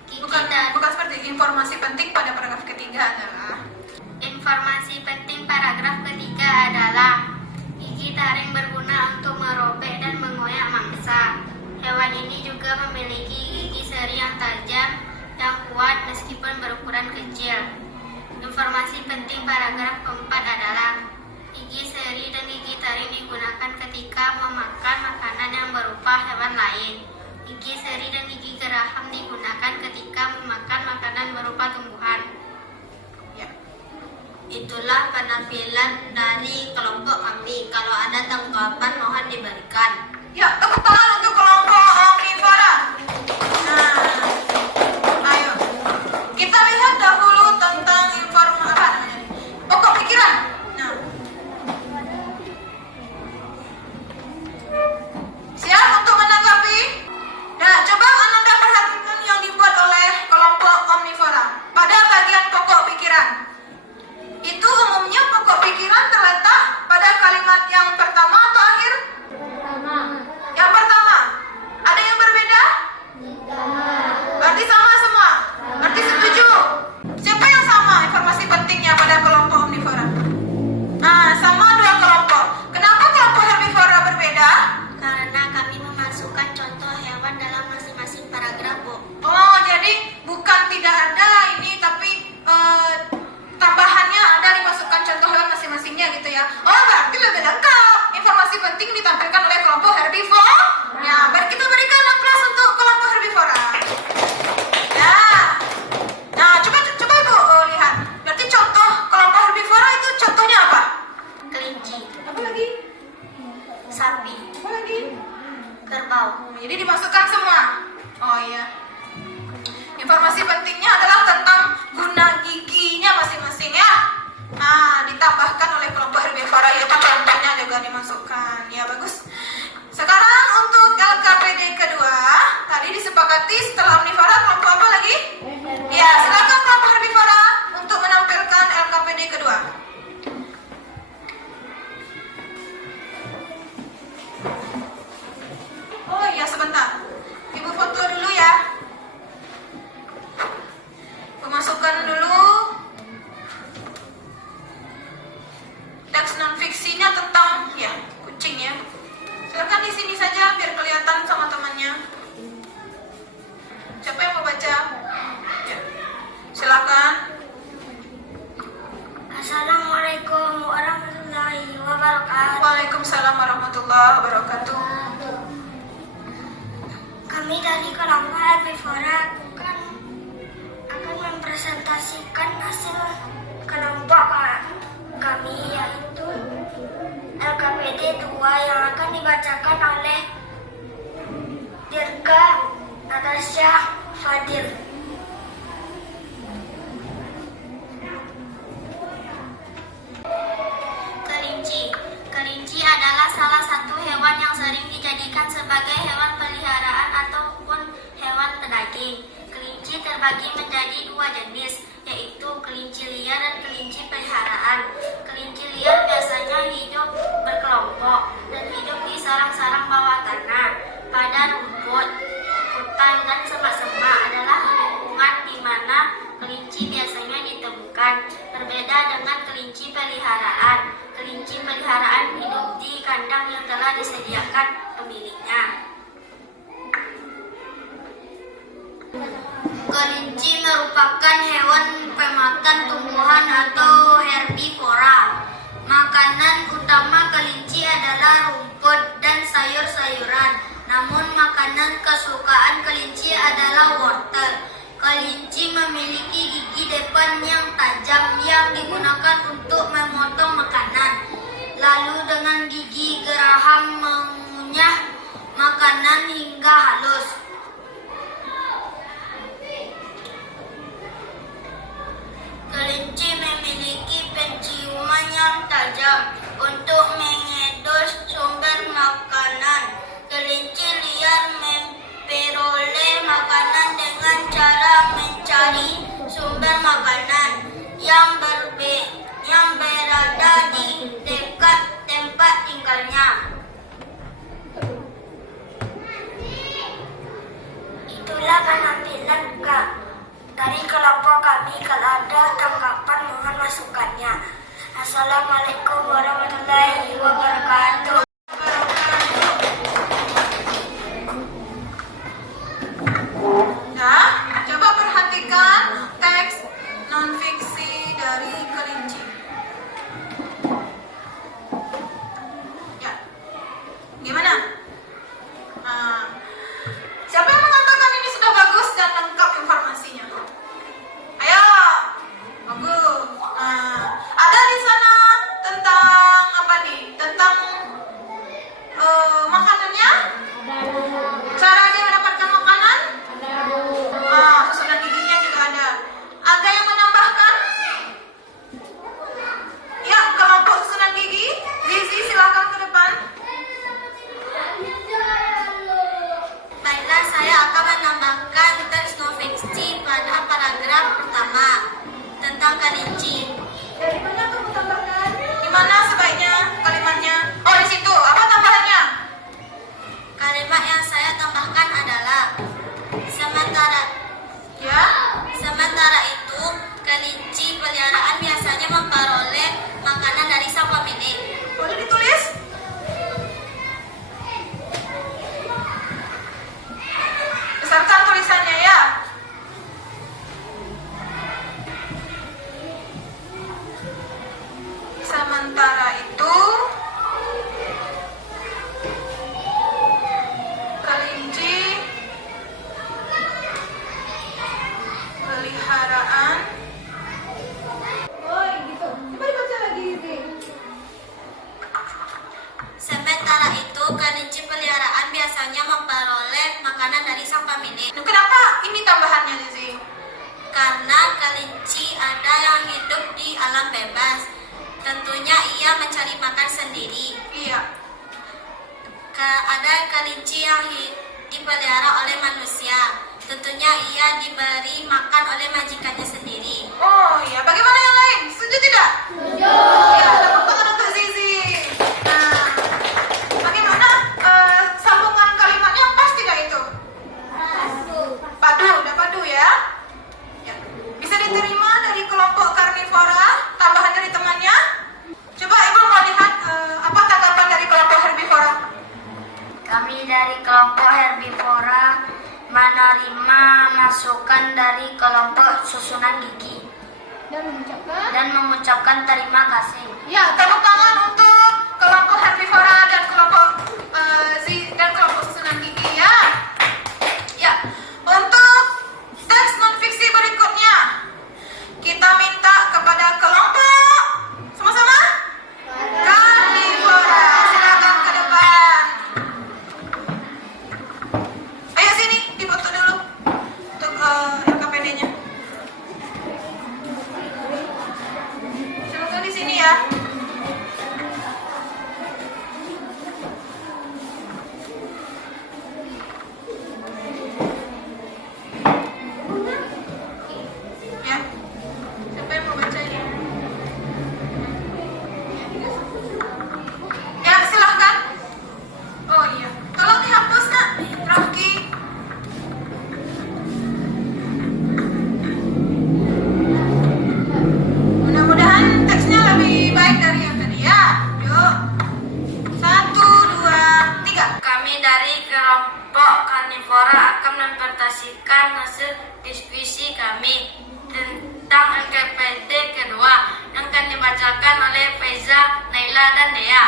Bukan seperti informasi penting pada paragraf ketiga adalah informasi penting paragraf ketiga adalah gigi taring berguna untuk merobek dan mengoyak mangsa. Hewan ini juga memiliki gigi seri yang tajam yang kuat meskipun berukuran kecil. Informasi penting paragraf keempat adalah gigi seri dan gigi taring digunakan ketika memakan makanan yang berupa hewan lain. Gigi seri dan gigi geraham digunakan ketika memakan makanan berupa tumbuhan. ya. Itulah penampilan dari kelompok kami. Kalau ada tanggapan mohon diberikan. Ya, tepuk tangan untuk kelompok omnivora. Nah, ayo. Kita lihat dahulu tentang pokok pikiran. Nah. Siap untuk menanggapi? Nah, coba Ananda perhatikan yang dibuat oleh kelompok omnivora pada bagian pokok pikiran. Itu umumnya pokok pikiran terletak pada kalimat yang pertama atau akhir? Yang pertama. Ada yang berbeda? Berarti sama semua? Berarti setuju? Siapa yang sama informasi pentingnya pada kelompok omnivora? Nah, sama dua kelompok. Kenapa kelompok herbivora berbeda? Karena kami memasukkan contoh hewan dalam masing-masing paragraf, Bu. Oh, jadi bukan tidak ada ini, tapi tambahannya ada dimasukkan contoh hewan masing-masingnya gitu ya. Oh, berarti lebih lengkap. Informasi penting ditampilkan oleh kelompok herbivora. Ya, kita berikan aplaus untuk kelompok herbivora. Nah, coba Ibu lihat. Berarti contoh kelompok herbivora itu contohnya apa? Kelinci, Apa lagi? sapi, Apa lagi? kerbau. Jadi dimasukkan semua. Oh iya. Informasi pentingnya adalah tentang guna giginya masing-masing ya. Nah, ditambahkan oleh kelompok herbivora yaitu contohnya juga dimasukkan. Ya, bagus. Sekarang untuk LKPD kedua, tadi disepakati setelah omnivora kelompok apa lagi? Ya, silakan kelompok herbivora untuk menampilkan LKPD kedua. Oh iya, sebentar. Ibu foto dulu ya. Memasukkan dulu teks non-fiksinya tentang ya kucing ya. Silakan di sini saja biar kelihatan sama temannya. Siapa yang mau baca? Ya. Silakan. Assalamualaikum warahmatullahi wabarakatuh. Waalaikumsalam warahmatullahi wabarakatuh. Kami dari kelompok herbivora akan mempresentasikan hasil kelompok kami yaitu LKPD 2 yang akan dibacakan oleh Dirga Natasha Fadil. Kelinci adalah salah satu hewan yang sering dijadikan sebagai hewan peliharaan ataupun hewan pedaging. Kelinci terbagi menjadi 2 jenis, yaitu kelinci liar dan kelinci peliharaan. Kelinci liar biasanya hidup berkelompok dan hidup di sarang-sarang bawah tanah, pada rumput, hutan, dan semak-semak adalah Kelinci merupakan hewan pemakan tumbuhan atau herbivora. Makanan utama kelinci adalah rumput dan sayur-sayuran. Namun makanan kesukaan kelinci adalah wortel. Kelinci memiliki gigi depan yang tajam yang digunakan untuk memotong makanan. Lalu dengan gigi geraham mengunyah makanan hingga halus. Kelinci memiliki penciuman yang tajam untuk mengedus sumber makanan. Kelinci liar memperoleh makanan dengan cara mencari sumber makanan yang berada di dekat tempat tinggalnya. Itulah penampilan dari kelompok kami. Kalau ada tanggapan mohon masukannya. Assalamualaikum warahmatullahi wabarakatuh. Nah, coba perhatikan teks non-fiksi dari kelinci. Ya, gimana? Siapa yang mengatakan ini sudah bagus dan lengkap informasinya? Ayo, bagus. Ada di sana tentang apa nih? Tentang makanannya? Cara dia mendapatkan makanan? Susunan giginya juga ada. Ada yang menambahkan? Ya, kelompok susunan gigi. Zizi, silakan ke depan. Baiklah, saya akan menambahkan teks non-fiksi pada paragraf pertama tentang kelinci. Dari mana kamu tambahkan? Di mana sebaiknya kalimatnya? Oh, di situ. Apa tambahannya? Kalimat yang saya tambahkan adalah sementara itu kelinci peliharaan biasanya memperoleh makanan dari sang pemilik. Boleh ditulis? Besarkan tulisannya ya. Sementara itu kelinci peliharaan. Oh, gitu. Coba dibaca lagi, Zizi. Sementara itu kelinci peliharaan biasanya memperoleh makanan dari sang pemilik. Kenapa ini tambahannya, Zizi? Karena kelinci ada yang hidup di alam bebas. Tentunya ia mencari makan sendiri. Iya. Ada kelinci yang dipelihara oleh manusia. Tentunya ia diberi makan oleh majikannya sendiri. Oh iya, bagaimana yang lain? Setuju tidak? Setuju. Ya, tepuk tangan untuk Zizi. Nah, bagaimana sambungan kalimatnya pas tidak itu? Padu, udah padu ya? Ya. Bisa diterima dari kelompok karnivora, tambahan dari temannya? Coba Ibu mau lihat apa tanggapan dari kelompok herbivora? Kami dari kelompok herbivora menerima masukan dari kelompok susunan gigi dan mengucapkan terima kasih. Ya, tepuk tangan untuk kelompok herbivora dan kelompok dan kelompok susunan gigi ya. Ya, untuk teks non-fiksi berikutnya kita minta kepada kelompok sama-sama karnivora. Silakan ke depan. Ayo sini, difoto dulu untuk LKPD-nya. Coba di sini ya. membacakan hasil diskusi kami tentang LKPD kedua yang akan dibacakan oleh Faiza, Naila, dan Dea.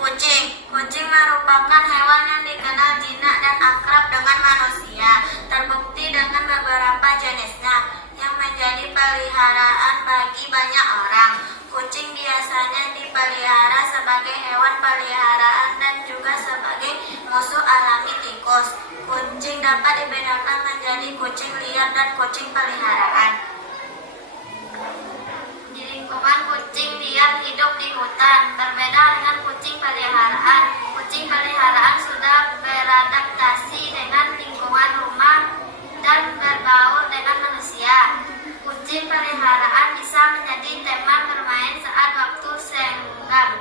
Kucing merupakan hewan yang dikenal jinak dan akrab dengan manusia, terbukti dengan beberapa jenisnya yang menjadi peliharaan bagi banyak orang. Kucing biasanya dipelihara sebagai hewan peliharaan dan juga sebagai musuh alami tikus. Kucing dapat dibedakan menjadi kucing liar dan kucing peliharaan. Di lingkungan, kucing liar hidup di hutan, berbeda dengan kucing peliharaan. Kucing peliharaan sudah beradaptasi dengan lingkungan rumah dan berbaur dengan manusia. Kucing peliharaan bisa menjadi teman bermain saat waktu senggang.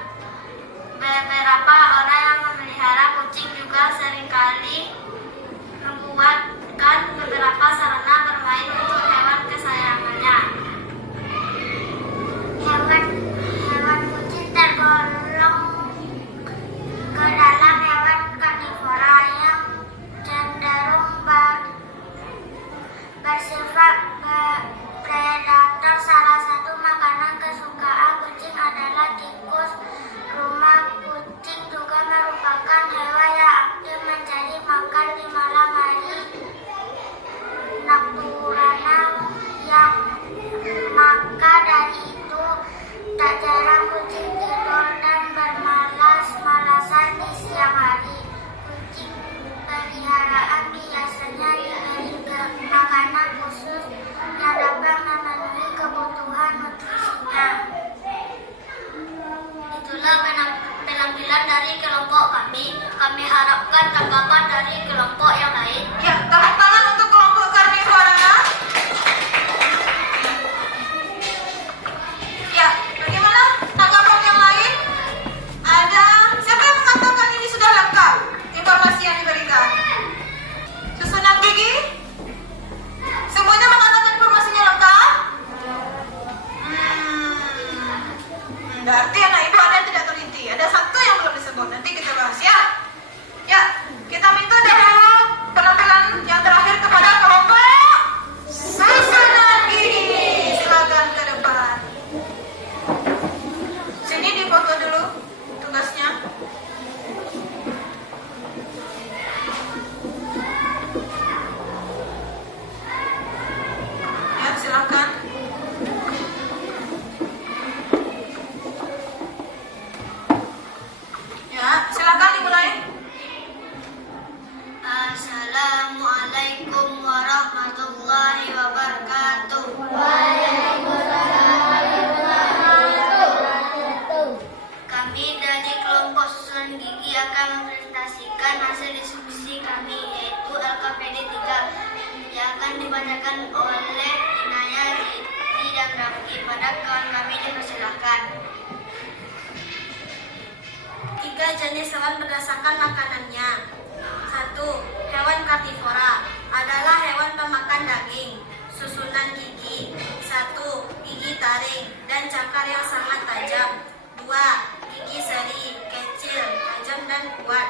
Beberapa orang yang memelihara kucing juga seringkali membuatkan beberapa sarana bermain untuk hewan kesayangannya. Hewan kucing tergolong ke dalam hewan karnivora yang cenderung bersifat predator. Salah satu makanan kesukaan kucing adalah tikus rumah. Kucing juga merupakan hewan yang aktif mencari makan di malam hari nocturnal yang maka dari itu tak jarang kucing tidur dan bermalas-malasan di siang hari. Kucing peliharaan biasanya diberi makanan khusus yang dapat memenuhi kebutuhan nutrisinya. Itulah penampilan dari kelompok kami. Kami harapkan tanggapan dari kelompok yang lain. Ya, tepuk tangan untuk kelompok karnivora. Ya, bagaimana tanggapan yang lain? Ada siapa yang mengatakan ini sudah lengkap informasi yang diberikan? Susunan gigi? Semuanya mengatakan informasinya lengkap? Berarti anak ibu ada yang tidak teliti. Ada satu yang belum disebut. Nanti kita bahas ya. Ya, kita minta dari penampilan yang terakhir kepada kelompok susunan gigi. Silakan ke depan. Sini difoto dulu tugasnya. Ya, silakan. Ya, silakan dimulai. Assalamualaikum warahmatullahi wabarakatuh. Kami dari kelompok susunan gigi akan mempresentasikan hasil diskusi kami, yaitu LKPD 3 yang akan dibacakan oleh Inaya, Zidi, dan Rafki. Pada kawan kami dipersilakan. 3 jenis hewan berdasarkan makanannya. 1. Hewan karnivora adalah hewan pemakan daging. Susunan gigi. 1. Gigi taring dan cakar yang sangat tajam. 2. Gigi seri, kecil, tajam dan kuat.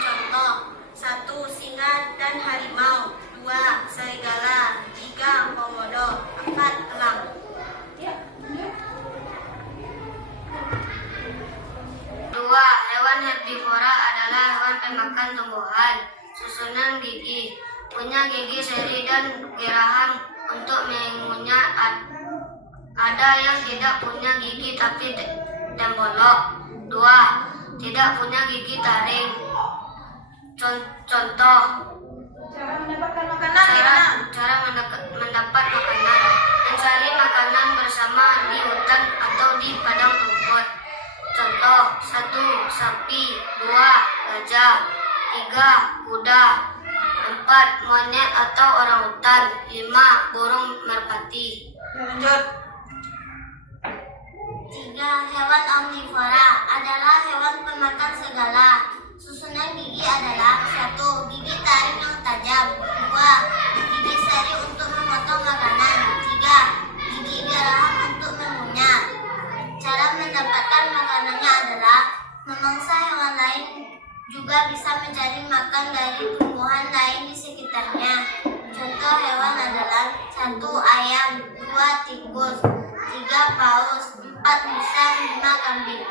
Contoh: 1. Singa dan harimau. 2. Serigala. 3. Komodo. 4. Elang. Dua, hewan herbivora adalah hewan pemakan tumbuhan. Susunan gigi. Punya gigi seri dan geraham untuk mengunyah. Ada yang tidak punya gigi tapi tembolok. 2. Tidak punya gigi taring. Contoh: Cara mendapatkan makanan gimana? cara mendapat makanan. Mencari makanan bersama di hutan atau di padang rumput. Contoh: 1. Sapi. 2. Gajah. 3. Kuda. 4. Monyet atau orangutan. 5. Burung merpati. Ya, lanjut. 3. Hewan omnivora adalah hewan pemakan segala. Susunan gigi adalah: 1. Gigi taring yang tajam. 2. Gigi seri untuk memotong makanan. 3. Gigi geraham untuk mengunyah. Cara mendapatkan makanannya adalah memangsa hewan lain, juga bisa mencari makan dari tumbuhan lain di sekitar sekitarnya. Contoh hewan adalah 1 ayam, 2 tikus, 3 paus, 4 musang, 5 kambing.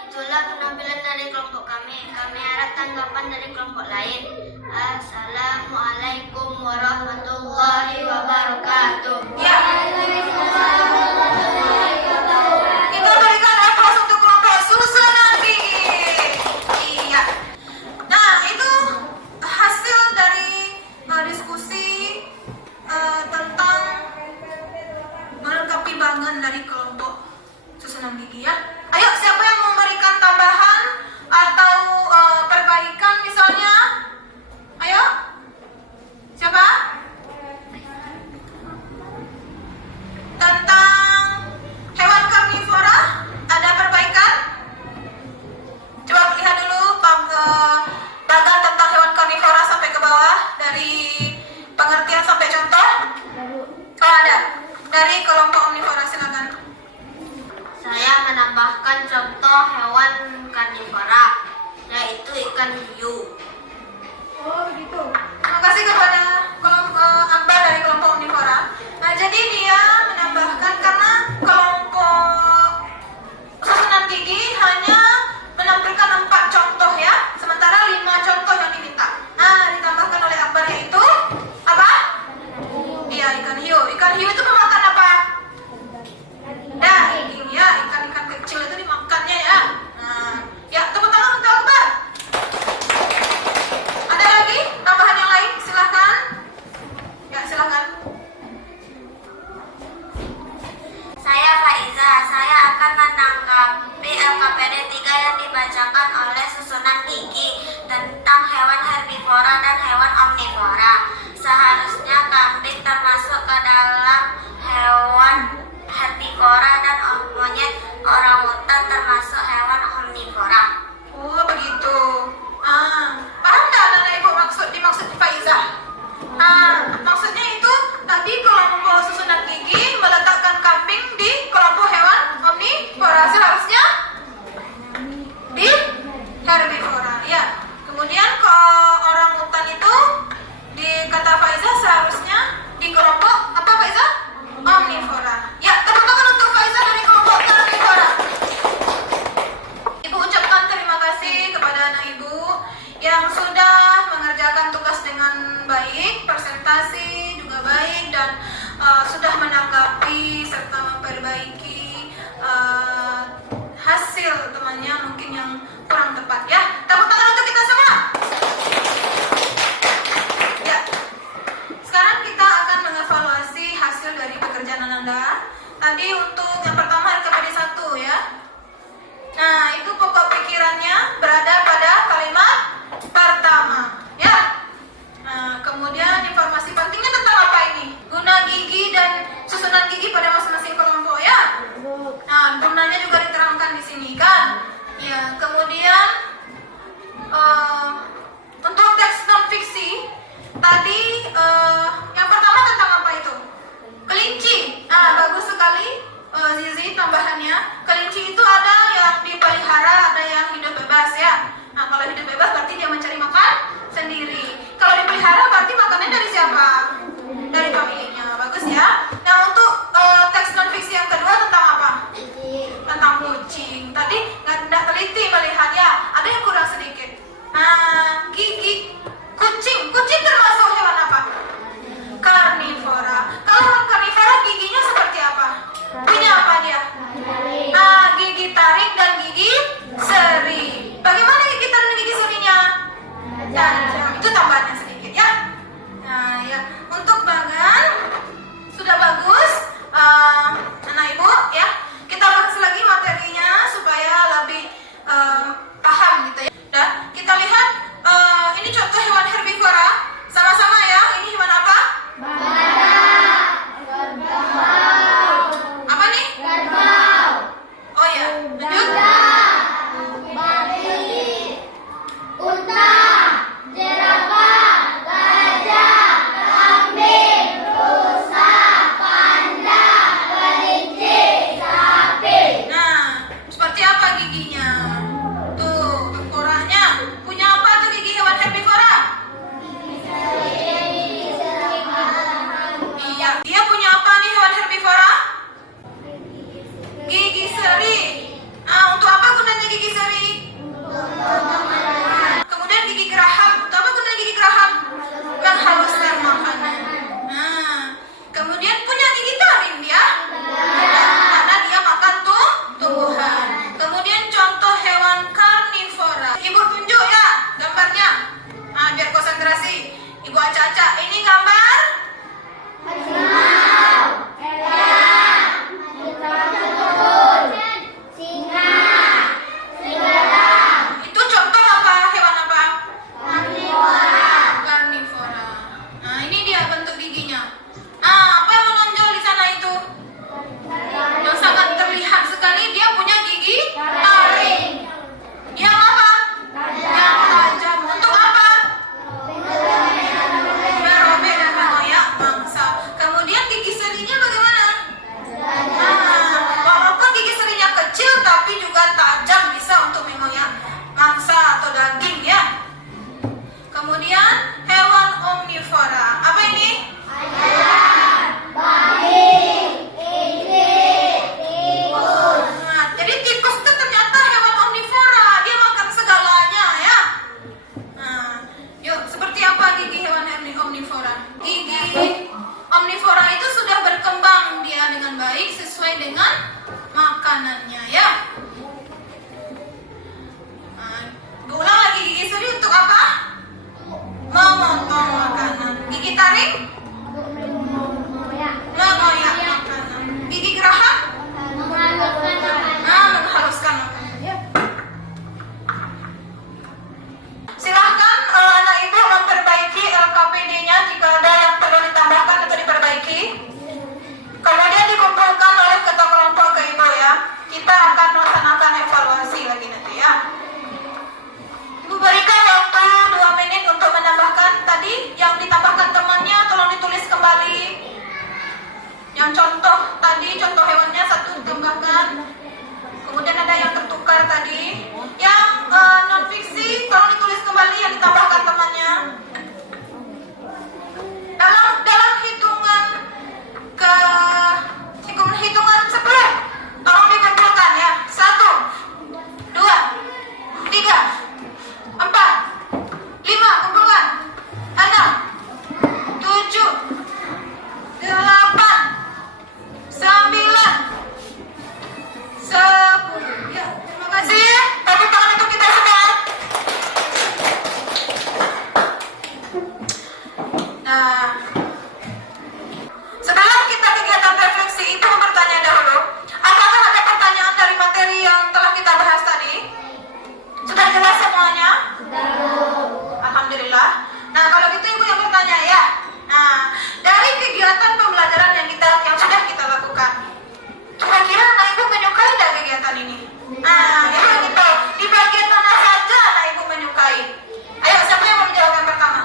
Itulah penampilan dari kelompok kami. Kami harap tanggapan dari kelompok lain. Assalamualaikum warahmatullahi wabarakatuh. Ya. Kita berikan aplaus untuk kelompok susunan gigi. Iya. Nah, itu hasil dari diskusi tentang melengkapi bagan dari kelompok susunan gigi ya. Ayo, siapa yang mau memberikan tambahan atau perbaikan misalnya? Ayo. Siapa? Tentang hewan karnivora ada perbaikan? Coba lihat dulu bagan tentang hewan karnivora sampai ke bawah dari pengertian sampai contoh. Oh, ada. Dari kelompok omnivora silakan. Saya menambahkan contoh hewan karnivora, yaitu ikan hiu. Oh, begitu. Terima kasih kepada Akbar dari kelompok omnivora. Nah, jadi dia menambahkan karena kelompok susunan gigi hanya menampilkan 4 contoh ya, sementara 5 contoh yang diminta. Nah, ditambahkan oleh Akbar yaitu apa? Iya, ikan hiu. Ikan hiu itu memakan apa? Daging ya, ikan-ikan kecil itu dimakannya ya. Nah, ya tepuk tangan untuk Akbar. Ada lagi tambahan yang lain? Silahkan. Ya, silahkan. Saya Faiza, saya akan menanggapi LKPD 3 yang dibacakan oleh susunan gigi tentang hewan herbivora dan hewan omnivora. Seharusnya kambing termasuk ke dalam hewan herbivora dan monyet orangutan termasuk hewan omnivora. Oh, begitu. Paham nggak anak ibu dimaksud Faiza? Maksudnya itu tadi kelompok susunan gigi meletakkan kambing di kelompok hewan omnivora, seharusnya di herbivora. Ya. Kemudian ke orangutan itu di kata Faiza seharusnya di kelompok apa Faiza? Omnivora. Ya, tepuk tangan untuk Faiza dari kelompok karnivora. Ibu ucapkan terima kasih kepada anak ibu yang sudah mengerjakan tugas dengan baik, presentasi juga baik, dan sudah menanggapi serta memperbaiki hasil temannya mungkin yang kurang tepat ya. Tepuk tangan untuk kita semua. Ya. Sekarang kita akan mengevaluasi hasil dari pekerjaan Anda. Tadi untuk yang pertama LKPD 1 ya. Nah, itu pokok pikirannya berada pada kalimat pertama ya. Nah, kemudian informasi pentingnya tentang apa ini? Guna gigi dan susunan gigi pada masing-masing kelompok ya. Caca, ini gambar? Itu contoh apa? Hewan apa? Karnivora. Nah, ini dia bentuk giginya. Apa yang menonjol di sana itu? Yang sangat terlihat sekali, dia punya gigi taring. Yang apa? Yang tajam. Untuk apa? Merobek dan mengoyak mangsa. Kemudian gigi serinya bagaimana? Walaupun gigi serinya kecil, tapi juga tajam, bisa untuk mengoyak mangsa atau daging ya. Kemudian hewan omnivora. Apa ini? Nah, jadi tikus itu ternyata hewan omnivora. Dia makan segalanya ya. Nah, yuk, seperti apa gigi hewan omnivora? Gigi omnivora itu sudah berkembang dia dengan baik sesuai dengan makanannya ya. Nah, ulang lagi, gigi seri untuk apa? Memotong makanan. Gigi taring? Mengoyak makanan. Gigi geraham? Menghaluskan makanan ya. Silahkan anak ibu memperbaiki LKPD-nya jika ada yang perlu ditambahkan atau diperbaiki. Kemudian dikumpulkan oleh ketua kelompok ke ibu ya. Kita akan melaksanakan evaluasi lagi nanti ya. Ibu berikan waktu 2 menit untuk menambahkan tadi yang ditambahkan temannya, tolong ditulis kembali. Yang contoh tadi, contoh hewannya 1 ditambahkan. Kemudian ada yang tertukar tadi. Yang non fiksi tolong ditulis kembali yang ditambahkan temannya. Dalam hitungan hitungan 10 tolong dikumpulkan ya. 1, 2, 3, 4, 5, kumpulkan. 6, 7, 8, 9, 10. Ya, terima kasih. Tepuk tangan untuk kita semua. Nah, sebelum kita kegiatan refleksi itu bertanya dahulu, apakah ada pertanyaan dari materi yang telah kita bahas tadi? Sudah jelas semuanya? Alhamdulillah. Nah, kalau gitu ibu yang bertanya ya. Nah, dari kegiatan pembelajaran yang sudah kita lakukan, kira-kira anak ibu menyukai tidak kegiatan ini? Ya gitu. Di bagian mana saja anak ibu menyukai? Ayo, siapa yang mau menjawab yang pertama?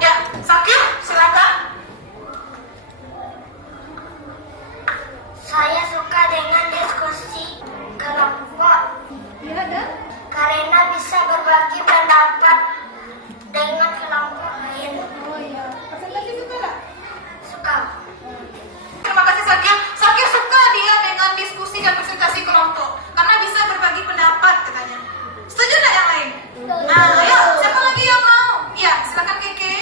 Ya, Sakir, silakan. Saya suka dengan diskusi kelompok Ya, dan? karena bisa berbagi pendapat dengan kelompok lain. Oh iya. Presentasi suka nggak? Suka. Terima kasih Sakir. Sakir suka dia dengan diskusi dan presentasi kelompok karena bisa berbagi pendapat katanya. Setuju nggak yang lain? Nah, ayo, siapa lagi yang mau? Ya, silakan Keke.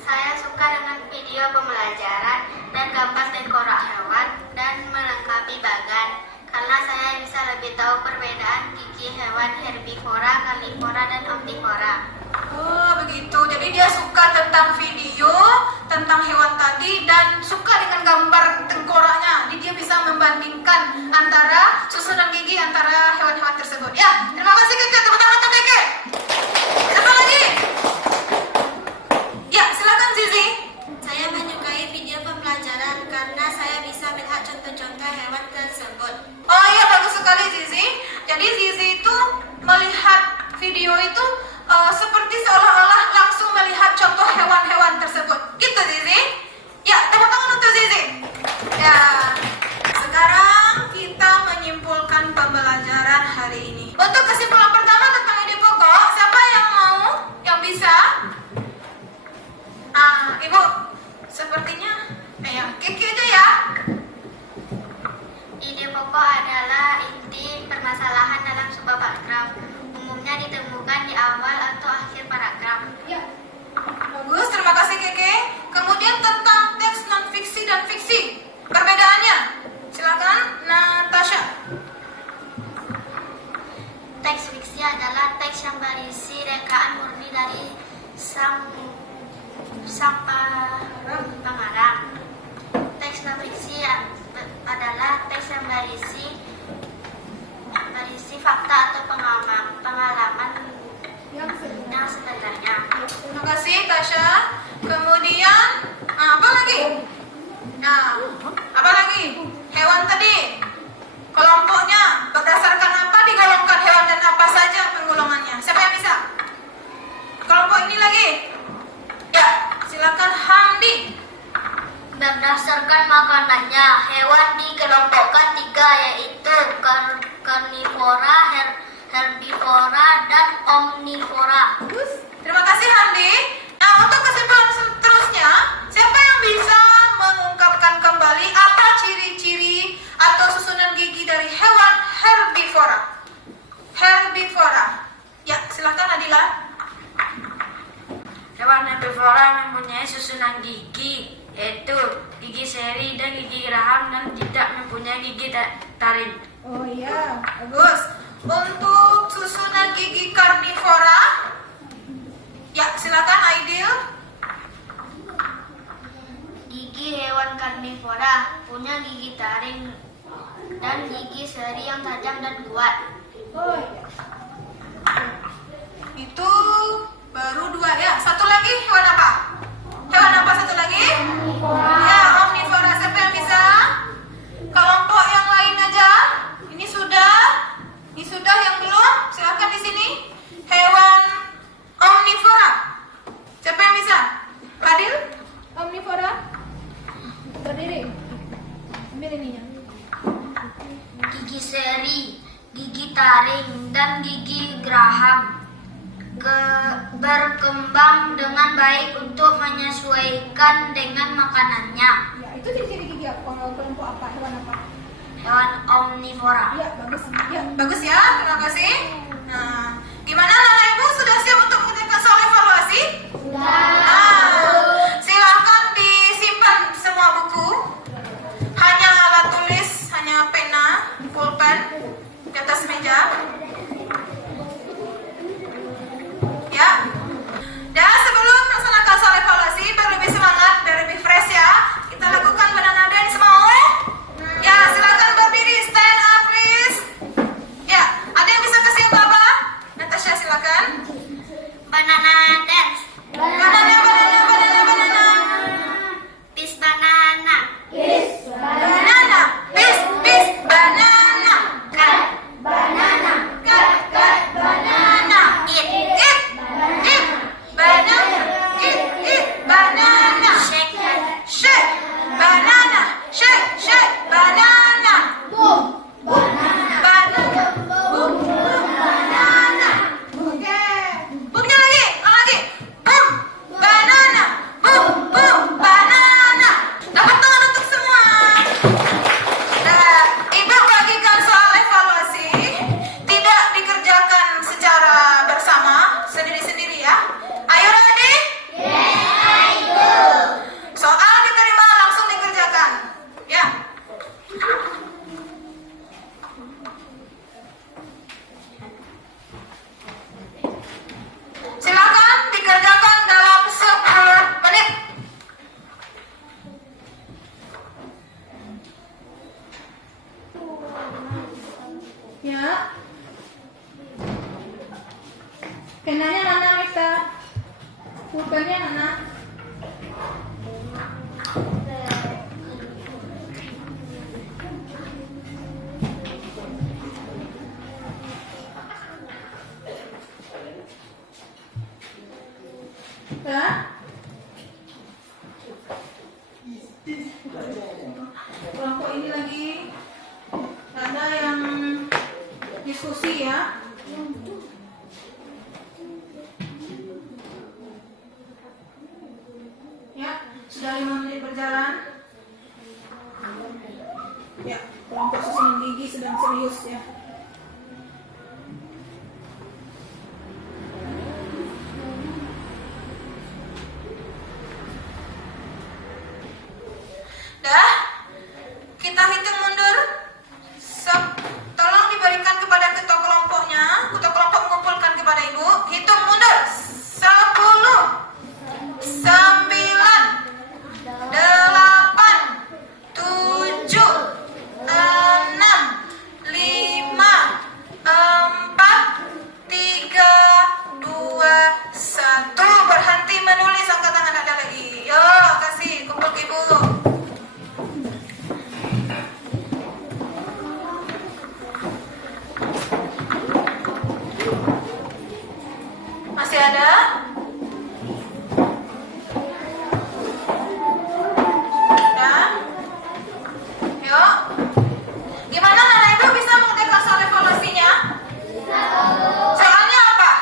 Saya suka dengan video pembelajaran dan gambar tengkorak hewan dan melengkapi bagan karena saya bisa lebih tahu perbedaan gigi hewan herbivora, karnivora, dan omnivora. Oh, begitu. Jadi dia suka tentang video, tentang hewan tadi, dan suka dengan gambar tengkoraknya. Jadi dia bisa membandingkan antara susunan gigi antara hewan-hewan tersebut. Ya, terima kasih Keke. Tepuk tangan untuk Keke. Siapa lagi? Ya, silakan Zizi. Saya menyukai video pembelajaran karena saya bisa melihat contoh-contoh hewan tersebut. Oh iya, bagus sekali Zizi. Jadi Zizi itu melihat video itu seperti seolah-olah langsung melihat contoh hewan-hewan tersebut. Gitu Zizi. Ya, tepuk tangan untuk Zizi. Ya, sekarang kita menyimpulkan pembelajaran hari ini. Untuk kesimpulan pertama tentang ide pokok, siapa yang mau? Yang bisa? Ibu, sepertinya ya, Kiki aja ya. Ide pokok adalah inti permasalahan dalam sebuah paragraf. Umumnya ditemukan di awal atau akhir paragraf. Ya. Bagus, terima kasih Keke. Kemudian tentang teks non-fiksi dan fiksi, perbedaannya. Silakan Natasha. Teks fiksi adalah teks yang berisi rekaan murni dari sang pengarang. Teks non-fiksi adalah teks yang berisi fakta atau pengalaman yang sebenarnya. Terima kasih Tasya. Kemudian apa lagi? Nah, apa lagi? Hewan tadi. Kelompoknya berdasarkan apa digolongkan hewan dan apa saja penggolongannya? Siapa yang bisa? Kelompok ini lagi. Ya, silakan Hamdi. Berdasarkan makanannya, hewan dikelompokkan 3, yaitu karnivora, herbivora, dan omnivora. Bagus. Terima kasih Hamdi. Nah, untuk kesimpulan seterusnya, siapa yang bisa mengungkapkan kembali apa ciri-ciri atau susunan gigi dari hewan herbivora? Herbivora. Ya, silakan Adila. Hewan herbivora mempunyai susunan gigi, yaitu gigi seri dan gigi geraham, dan tidak mempunyai gigi taring. Oh iya, bagus. Untuk susunan gigi karnivora, ya silakan Aidil. Gigi hewan karnivora punya gigi taring dan gigi seri yang tajam dan kuat. Oh iya. Itu baru 2 ya. Satu lagi hewan apa? Hewan apa satu lagi? Ya, omnivora. Siapa yang bisa? Kelompok yang lain aja. Ini sudah yang belum? Silakan di sini. Hewan omnivora. Siapa yang bisa? Fadil? Omnivora? Berdiri. Ambil ininya. Gigi seri, gigi taring, dan gigi geraham berkembang dengan baik untuk menyesuaikan dengan makanannya. Ya, itu ciri-ciri gigi apa? Kelompok apa? Hewan apa? Hewan omnivora. Ya, bagus. Ya, bagus ya. Terima kasih. Nah, gimana anak ibu sudah siap untuk mengerjakan soal evaluasi? Nah, silakan disimpan semua buku. Hanya alat tulis, hanya pena, pulpen di atas meja. Ya. Dan sebelum melaksanakan soal evaluasi, biar lebih semangat, biar lebih fresh ya, kita lakukan banana dance mau? Ya, silakan berdiri, stand up please. Ya, ada yang bisa kasih apa? Natasha silakan. Banana dance. Banana. Peace banana. Banana. Peace, banana. Cut banana. Cut, banana. Eat. Banana. Eat, banana. Shake. Shake, banana. Shake, banana. Boom. Banana. Boom, banana. Oke. Boomnya lagi, lagi. Boom, banana. Boom, banana. Dapat tangan untuk semua. Nah, ibu bagikan soal evaluasi tidak dikerjakan secara bersama, sendiri-sendiri ya. Ayo ready? Soal diterima langsung dikerjakan. Ya. Silakan dikerjakan dalam 10 menit. Ya. Penanya mana, Mita? Pulpennya mana? Ya. Kelompok ini lagi ada yang diskusi ya. Ya, sudah 5 menit berjalan. Ya, kelompok susunan gigi sedang serius ya. Dah, kita hitung mundur. Tolong diberikan kepada ketua kelompoknya. Ketua kelompok mengumpulkan kepada ibu. Hitung mundur. 10, 9, Masih ada? Udah? Yuk. Gimana anak ibu bisa mengerjakan soal evaluasinya? Soalnya apa?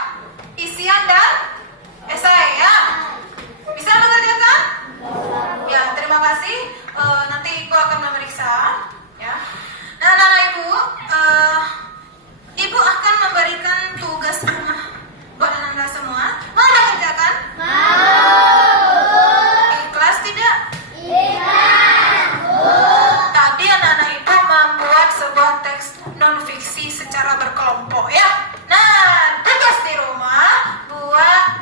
Isian dan esai ya. Bisa mengerjakan? Ya, terima kasih. Nanti ibu akan memeriksa ya. Nah, anak ibu, ibu akan memberikan tugas rumah buat anak semua. Mau mengerjakan? Ikhlas tidak? Tadi anak-anak ibu membuat sebuah teks non-fiksi secara berkelompok ya. Nah, tugas di rumah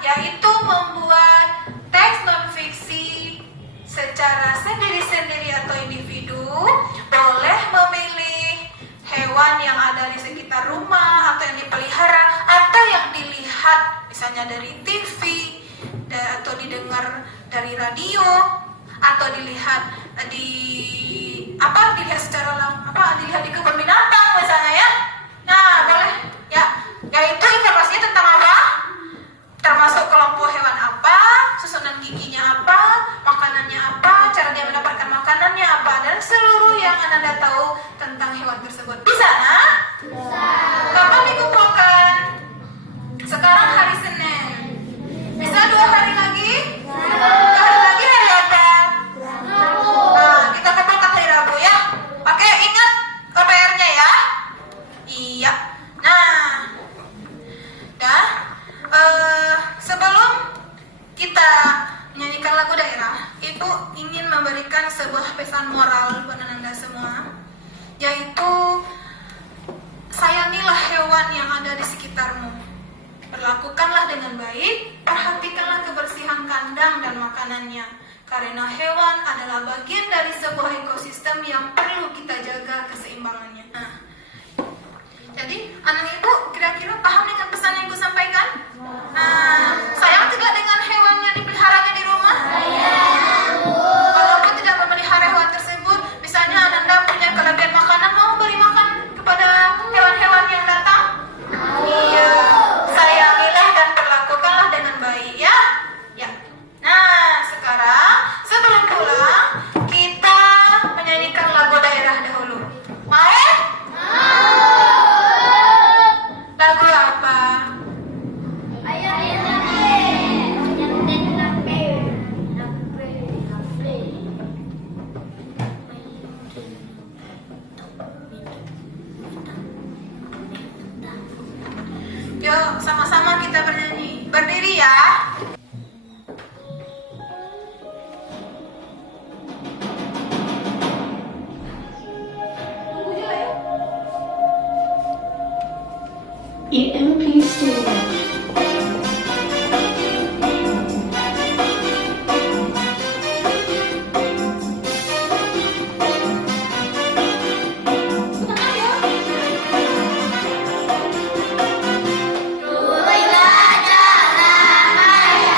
yaitu membuat teks non-fiksi secara sendiri-sendiri atau individu. Boleh memilih hewan yang ada di sekitar rumah atau yang dipelihara atau yang dilihat misalnya dari TV atau didengar dari radio atau dilihat dilihat di kebun binatang misalnya ya. Nah, boleh ya. Yaitu informasinya tentang apa? Termasuk kelompok hewan apa, susunan giginya apa, makanannya apa, cara dia mendapatkan makanannya apa, dan seluruh yang Anda tahu tentang hewan tersebut. Bisa, nah? Bisa. Kapan dikumpulkan? Sekarang hari Senin. Bisa 2 hari lagi? 2 hari lagi hari apa? Nah, kita kumpulkan hari Rabu ya. Oke, ingat KPR-nya ya. Iya. Nah, dah. Sebelum kita menyanyikan lagu daerah, Ibu ingin memberikan sebuah pesan moral buat Anda semua, yaitu sayangilah hewan yang ada di sekitarmu. Perlakukanlah dengan baik, perhatikanlah kebersihan kandang dan makanannya, karena hewan adalah bagian dari sebuah ekosistem yang perlu kita jaga keseimbangannya. Nah, jadi anak ibu kira-kira paham dengan pesan yang ibu sampaikan? Nah, sayang tidak dengan hewan yang dipeliharanya di rumah? Walaupun tidak memelihara hewan tersebut, misalnya Anda punya kelebihan makanan, mau beri makan kepada hewan-hewan yang datang? Iya, sayangilah dan perlakukanlah dengan baik ya. Ya. Nah, sekarang sebelum pulang kita menyanyikan lagu daerah dahulu. Mau? Lagu apa? Yuk, sama-sama kita bernyanyi. Berdiri ya. EMP Studio. Dululah jalan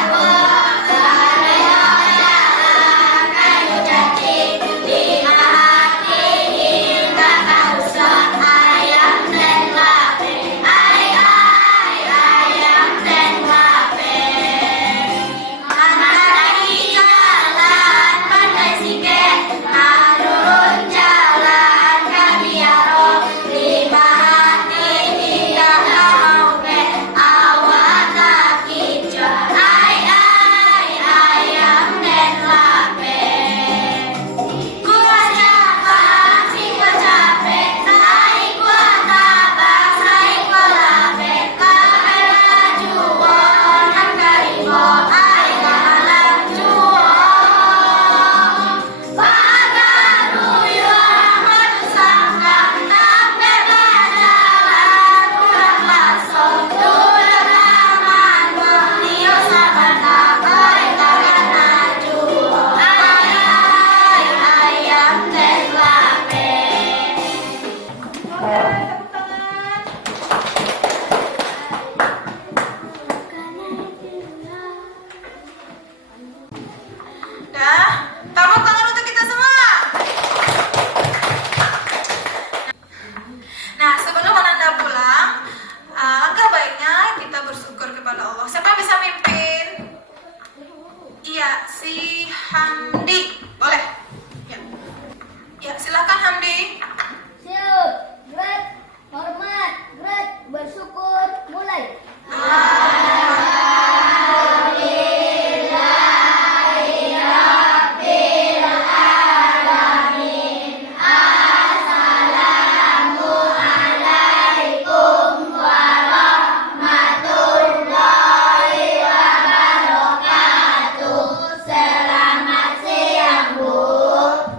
Hamdi. Boleh? Ya. Ya, silakan Hamdi. Siap, gerak, hormat, gerak, bersyukur, mulai.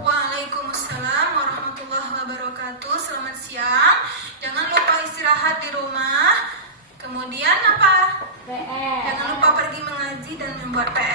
Waalaikumsalam warahmatullahi wabarakatuh. Selamat siang. Jangan lupa istirahat di rumah. Kemudian apa? PR. Jangan lupa pergi mengaji dan membuat PR.